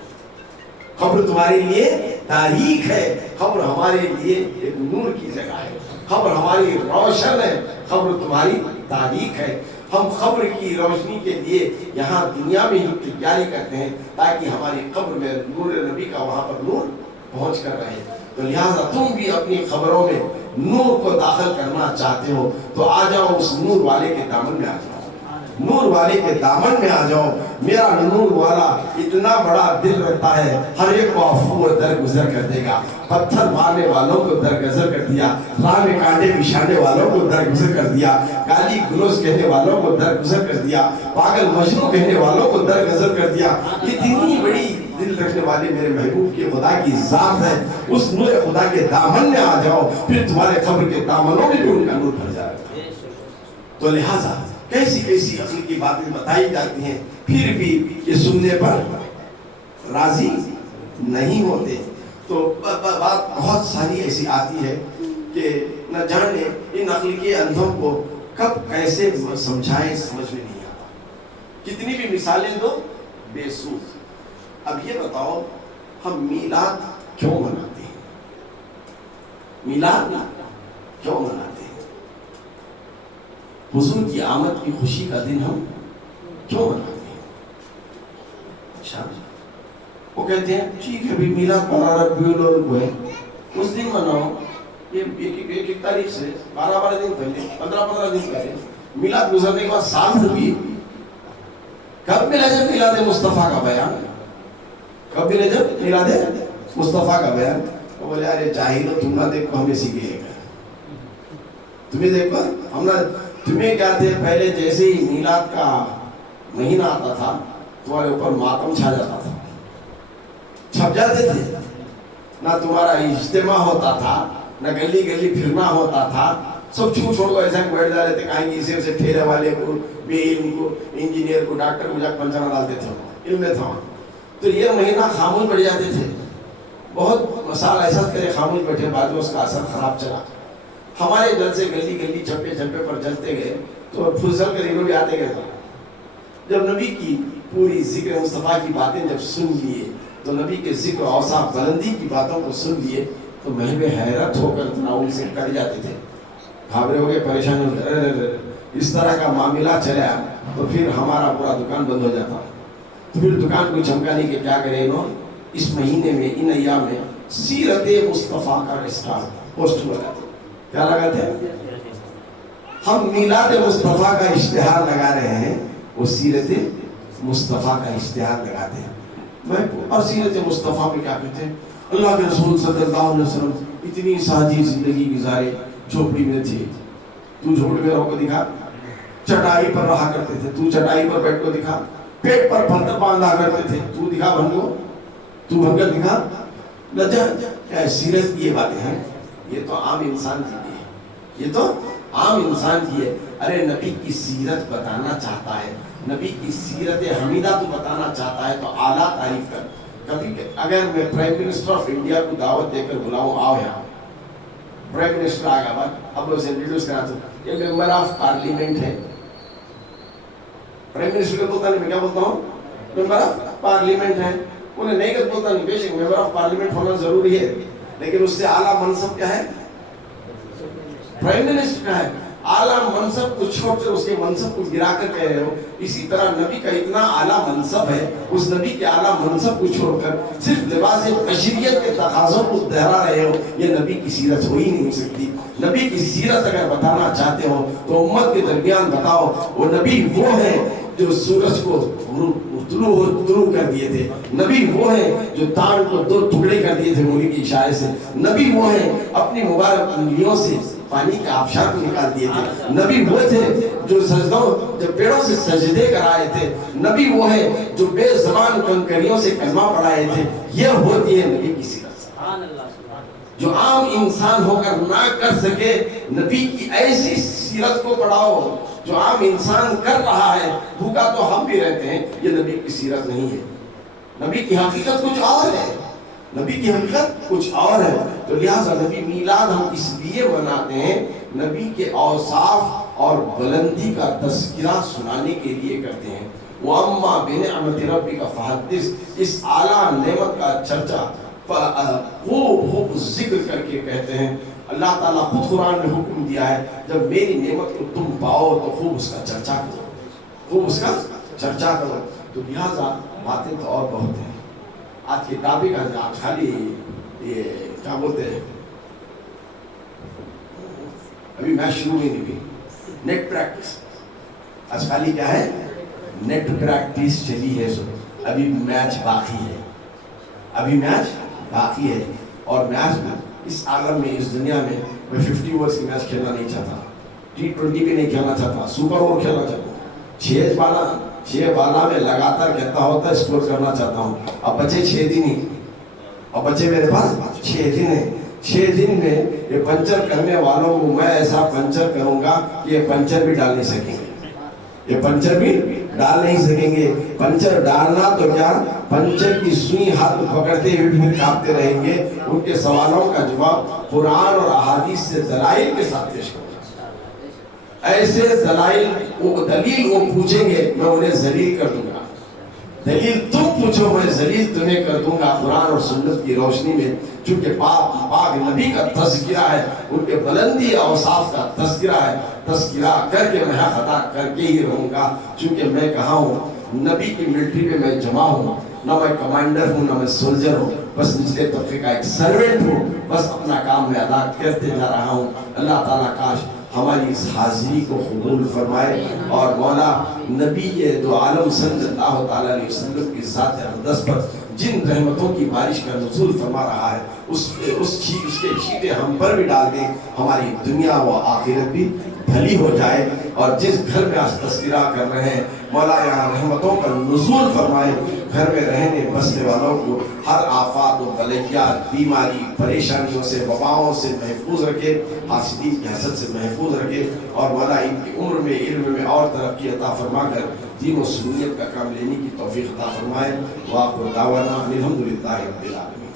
قبر تمہارے لیے تاریک ہے، قبر ہمارے لیے ایک نور کی جگہ ہے. قبر ہماری روشن ہے، قبر تمہاری تاریک ہے. ہم قبر کی روشنی کے لیے یہاں دنیا میں ہی تیاری کرتے ہیں تاکہ ہماری قبر میں نور نبی کا وہاں پر نور پہنچ کر رہے. تو لہٰذا تم بھی اپنی قبروں میں نور کو داخل کرنا چاہتے ہو تو آ جاؤ اس نور والے کے دامن میں آ جاؤ، نور والے کے دامن میں آ جاؤ. میرا نور والا اتنا بڑا دل رکھتا ہے، ہر ایک کو عفو و درگزر کر دے گا. پتھر مارنے والوں کو درگزر کر دیا، راہ میں کانٹے بچھانے والوں کو درگزر کر دیا، گالی گلوز کہنے والوں کو درگزر کر دیا، پاگل مجنوں کہنے والوں کو درگزر کر دیا. اتنی بڑی دل رکھنے والے میرے محبوب کے خدا کی ذات ہے. اس نور خدا کے دامن میں آ جاؤ، پھر تمہارے قبر کے دامنوں میں بھی ان کا نور بھر جائے گا. تو لہٰذا کیسی کیسی عقل کی باتیں بتائی جاتی ہیں، پھر بھی یہ سننے پر راضی نہیں ہوتے. تو بات بہت ساری ایسی آتی ہے کہ نہ جانے ان عقل کے اندھوں کو کب کیسے سمجھائیں سمجھ میں نہیں آتا. کتنی بھی مثالیں دو بے سود. اب یہ بتاؤ ہم میلاد کیوں مناتے ہیں؟ میلاد کیوں مناتے ہیں؟ حضور کی آمد کی خوشی کا دن ہم کیوں مناتے ہیں؟ اچھا وہ کہتے ہیں ٹھیک ہے بھی میلاد 15 ربیع الاول ہے، اس دن مناؤ. یہ ایک تاریخ سے 12 دن پہلے 15 دن پہلے میلاد گزرنے کے بعد سال ہوئی. کب ملا جب میلاد مصطفیٰ کا بیان؟ کب ملے جب میلاد مصطفیٰ کا بیان؟ وہ بولے ارے جاہلو تم نہ دیکھو ہمیں سیکھے گا، تمہیں دیکھو ہم نہ. تمہیں کیا تھے پہلے جیسے ہی میلاد کا مہینہ آتا تھا تمہارے اوپر ماتم چھا جاتا تھا، چھپ جاتے تھے. نہ تمہارا اجتماع ہوتا تھا، نہ گلی گلی پھرنا ہوتا تھا. سب چھوٹ چھوڑ کو ایسا بیٹھ جا رہے تھے کہیں گے اسے ٹھیلے والے کو، بے علم کو، انجینئر کو، ڈاکٹر کو جا پنچانہ ڈالتے تھے، علم میں تھا. تو یہ مہینہ خاموش بیٹھ جاتے تھے. بہت مسال ایسا کرے خاموش بیٹھے، بعد میں اس کا اثر خراب چلا. ہمارے دل سے گلی گلی چپے چپے پر چلتے گئے تو پھسل کر انہوں بھی آتے گئے تھے. جب نبی کی پوری ذکر مصطفیٰ کی باتیں جب سن لیے تو نبی کے ذکر اوصاف بلندی کی باتوں کو سن لیے تو محو حیرت ہو کر تناول سے کر جاتے تھے. گھبرے ہو گئے، پریشان ہو گئے. اس طرح کا معاملہ چلا تو پھر ہمارا پورا دکان بند ہو جاتا. تو پھر دکان کو چمکانے کے کیا کرے انہوں اس مہینے میں ان ایام میں سیرت مصطفیٰ کا اسٹار پوسٹ لگاتے. کیا لگاتے ہیں؟ ہم میلاد مصطفیٰ کا اشتہار لگا رہے ہیں، وہ سیرت مصطفیٰ کا اشتہار لگاتے ہیں. اور سیرت مصطفیٰ میں کیا کہتے ہیں؟ اللہ کے رسول صلی اللہ علیہ وسلم اتنی سادی زندگی گزارے، جھوپڑی میں تھے. تو جھوپڑی میں رہو کو دکھا. چٹائی پر رہا کرتے تھے، تو چٹائی پر بیٹھ کو دکھا. پیٹ پر پتھر باندھا کرتے تھے، تو دکھا بھنگو، تو بھنگر دکھا. لجا کیا سیرت کی یہ باتیں ہیں؟ یہ تو عام انسان کی ہے، یہ تو عام انسان کی ہے. ارے نبی کی سیرت بتانا چاہتا ہے، نبی کی سیرت حمیدہ تو بتانا چاہتا ہے تو اعلیٰ تعریف کر. کبھی اگر میں پرائم منسٹر آف انڈیا کو دعوت دے کر بلاؤں آؤ یہاں، پرائم منسٹر آ گیا بات اب اسے انٹروڈیوس کرا دوں. یہ ممبر آف پارلیمنٹ ہے. پرائم منسٹر کو بولتا نہیں، میں کیا بولتا ہوں؟ ممبر آف پارلیمنٹ ہے. انہیں نہیں کر بولتا نہیں، بے شک ممبر آف پارلیمنٹ ہونا ضروری ہے، لیکن اس سے اعلیٰ منصب کیا ہے؟ پرائم منسٹر کا ہے. اعلیٰ منصب کو چھوڑ کر اس کے منصب کو گرا کر کہہ رہے ہو. اسی طرح نبی کا اتنا اعلیٰ منصب ہے، اس نبی کے اعلیٰ منصب کو چھوڑ کر صرف لباس بشریت کے تقاضوں کو دہرا رہے ہو. یہ نبی کی سیرت ہو ہی نہیں ہو سکتی. نبی کی سیرت اگر بتانا چاہتے ہو تو امت کے درمیان بتاؤ. وہ نبی وہ ہے جو سورج کو غروب तुलू कर दिए थे। नबी वो है जो तान को 2 टुकड़े कर दिए थे मूली की इशारे से। नबी वो है अपनी मुबारक उंगलियों से पानी के आबशार को निकाल दिए थे। नबी वो थे जो सजदों जब पेड़ों से सजदे कराए थे। नबी वो है जो बेज़बान कंकरियों से कलमा पढ़ाए थे। ये होती है नबी की सीरत। जो आम इंसान होकर ना कर सके, नबी की ऐसी सीरत को पढ़ाओ जो आम इंसान कर रहा है। भूखा तो हम भी रहते हैं, ये नबी की सीरत नहीं है। नबी की हकीकत कुछ और है, नबी की हकीकत कुछ और है। तो लिहाजा नबी मीलाद हम इसलिए मनाते हैं, नबी के औसाफ और बुलंदी का तज़किरा सुनाने के लिए करते हैं। वअम्मा बिनिअमति रब्बिका फहद्दिस, इस आला नेमत का चर्चा खूब जिक्र करके कहते हैं। अल्लाह ताला खुद कुरान में हुक्म दिया है, जब मेरी नेमत को तुम पाओ तो खूब उसका चर्चा करो, खूब उसका चर्चा करो। तो लिहाजा बातें तो और बहुत हैं। आज के टॉपिक आज खाली ये क्या बोलते हैं, अभी मैच शुरू ही नहीं हुई, नेट प्रैक्टिस। आज खाली क्या है, नेट प्रैक्टिस चली है। अभी मैच बाकी है, अभी मैच बाकी है। और मैच में इस आलम में, इस दुनिया में मैं 50 ओवर्स की मैच खेलना नहीं चाहता, T20 भी नहीं खेलना चाहता, सुपर ओवर खेलना चाहता हूँ। 6 बाला में लगातार कितना होता है स्कोर करना चाहता हूँ। अब बचे 6 दिन ही, अब बचे मेरे पास 6 दिन है। 6 दिन में ये पंचर करने वालों को मैं ऐसा पंचर करूंगा कि ये पंचर भी डाल नहीं सकेंगे, ये पंचर भी डाल नहीं सकेंगे। पंचर डालना तो क्या, पंचर की सुई हाथ पकड़ते हुए भी कांपते रहेंगे। उनके सवालों का जवाब कुरान और अहादीस से दलाइल के साथ पेश करूंगा। ऐसे दलाइल दलील वो पूछेंगे, मैं उन्हें जलील कर दूंगा। दलील तुम पूछो, मैं जलील तुम्हें कर दूंगा कुरान और सुन्नत की रोशनी में। चूंकि पाक नबी का तज़किरा है, उनके बुलंदी औसाफ का तज़किरा है। तज़किरा करके मैं खता करके ही रहूंगा। चूंकि मैं कहा हूँ, नबी की मिलिट्री में मैं जमा हूँ, ना मैं कमांडर हूँ ना मैं सोल्जर हूँ, बस निचले तबके का एक सर्वेंट हूँ। बस अपना काम मैं अदा करते जा रहा हूँ। अल्लाह ताला काश हमारी इस हाजिरी को कबूल फरमाए और मौला नबी दो आलम सल्लल्लाहु ताला अलैहि वसल्लम की ज़ात अक़दस पर जिन रहमतों की बारिश का नुज़ूल फरमा रहा है, उसके छींटे हम पर भी डाल दें। हमारी दुनिया व आखिरत भी भली हो जाए। और जिस घर में आज तज़किरा कर रहे हैं, मौला यहाँ रहमतों का नुज़ूल फरमाए। घर में रहने बसने वालों को हर आफात व बलैयात, बीमारी, परेशानियों से, वबाओं से महफूज रखे, हासिदीन की हसद से महफूज रखे। और मौला इनकी उम्र में, इल्म में और तरक्की अता फरमा कर दीन व सुन्नियत का काम लेने की तौफीक अता फरमाए। वाक़िअ दावाना अल्हम्दुलिल्लाहि रब्बिल आलमीन।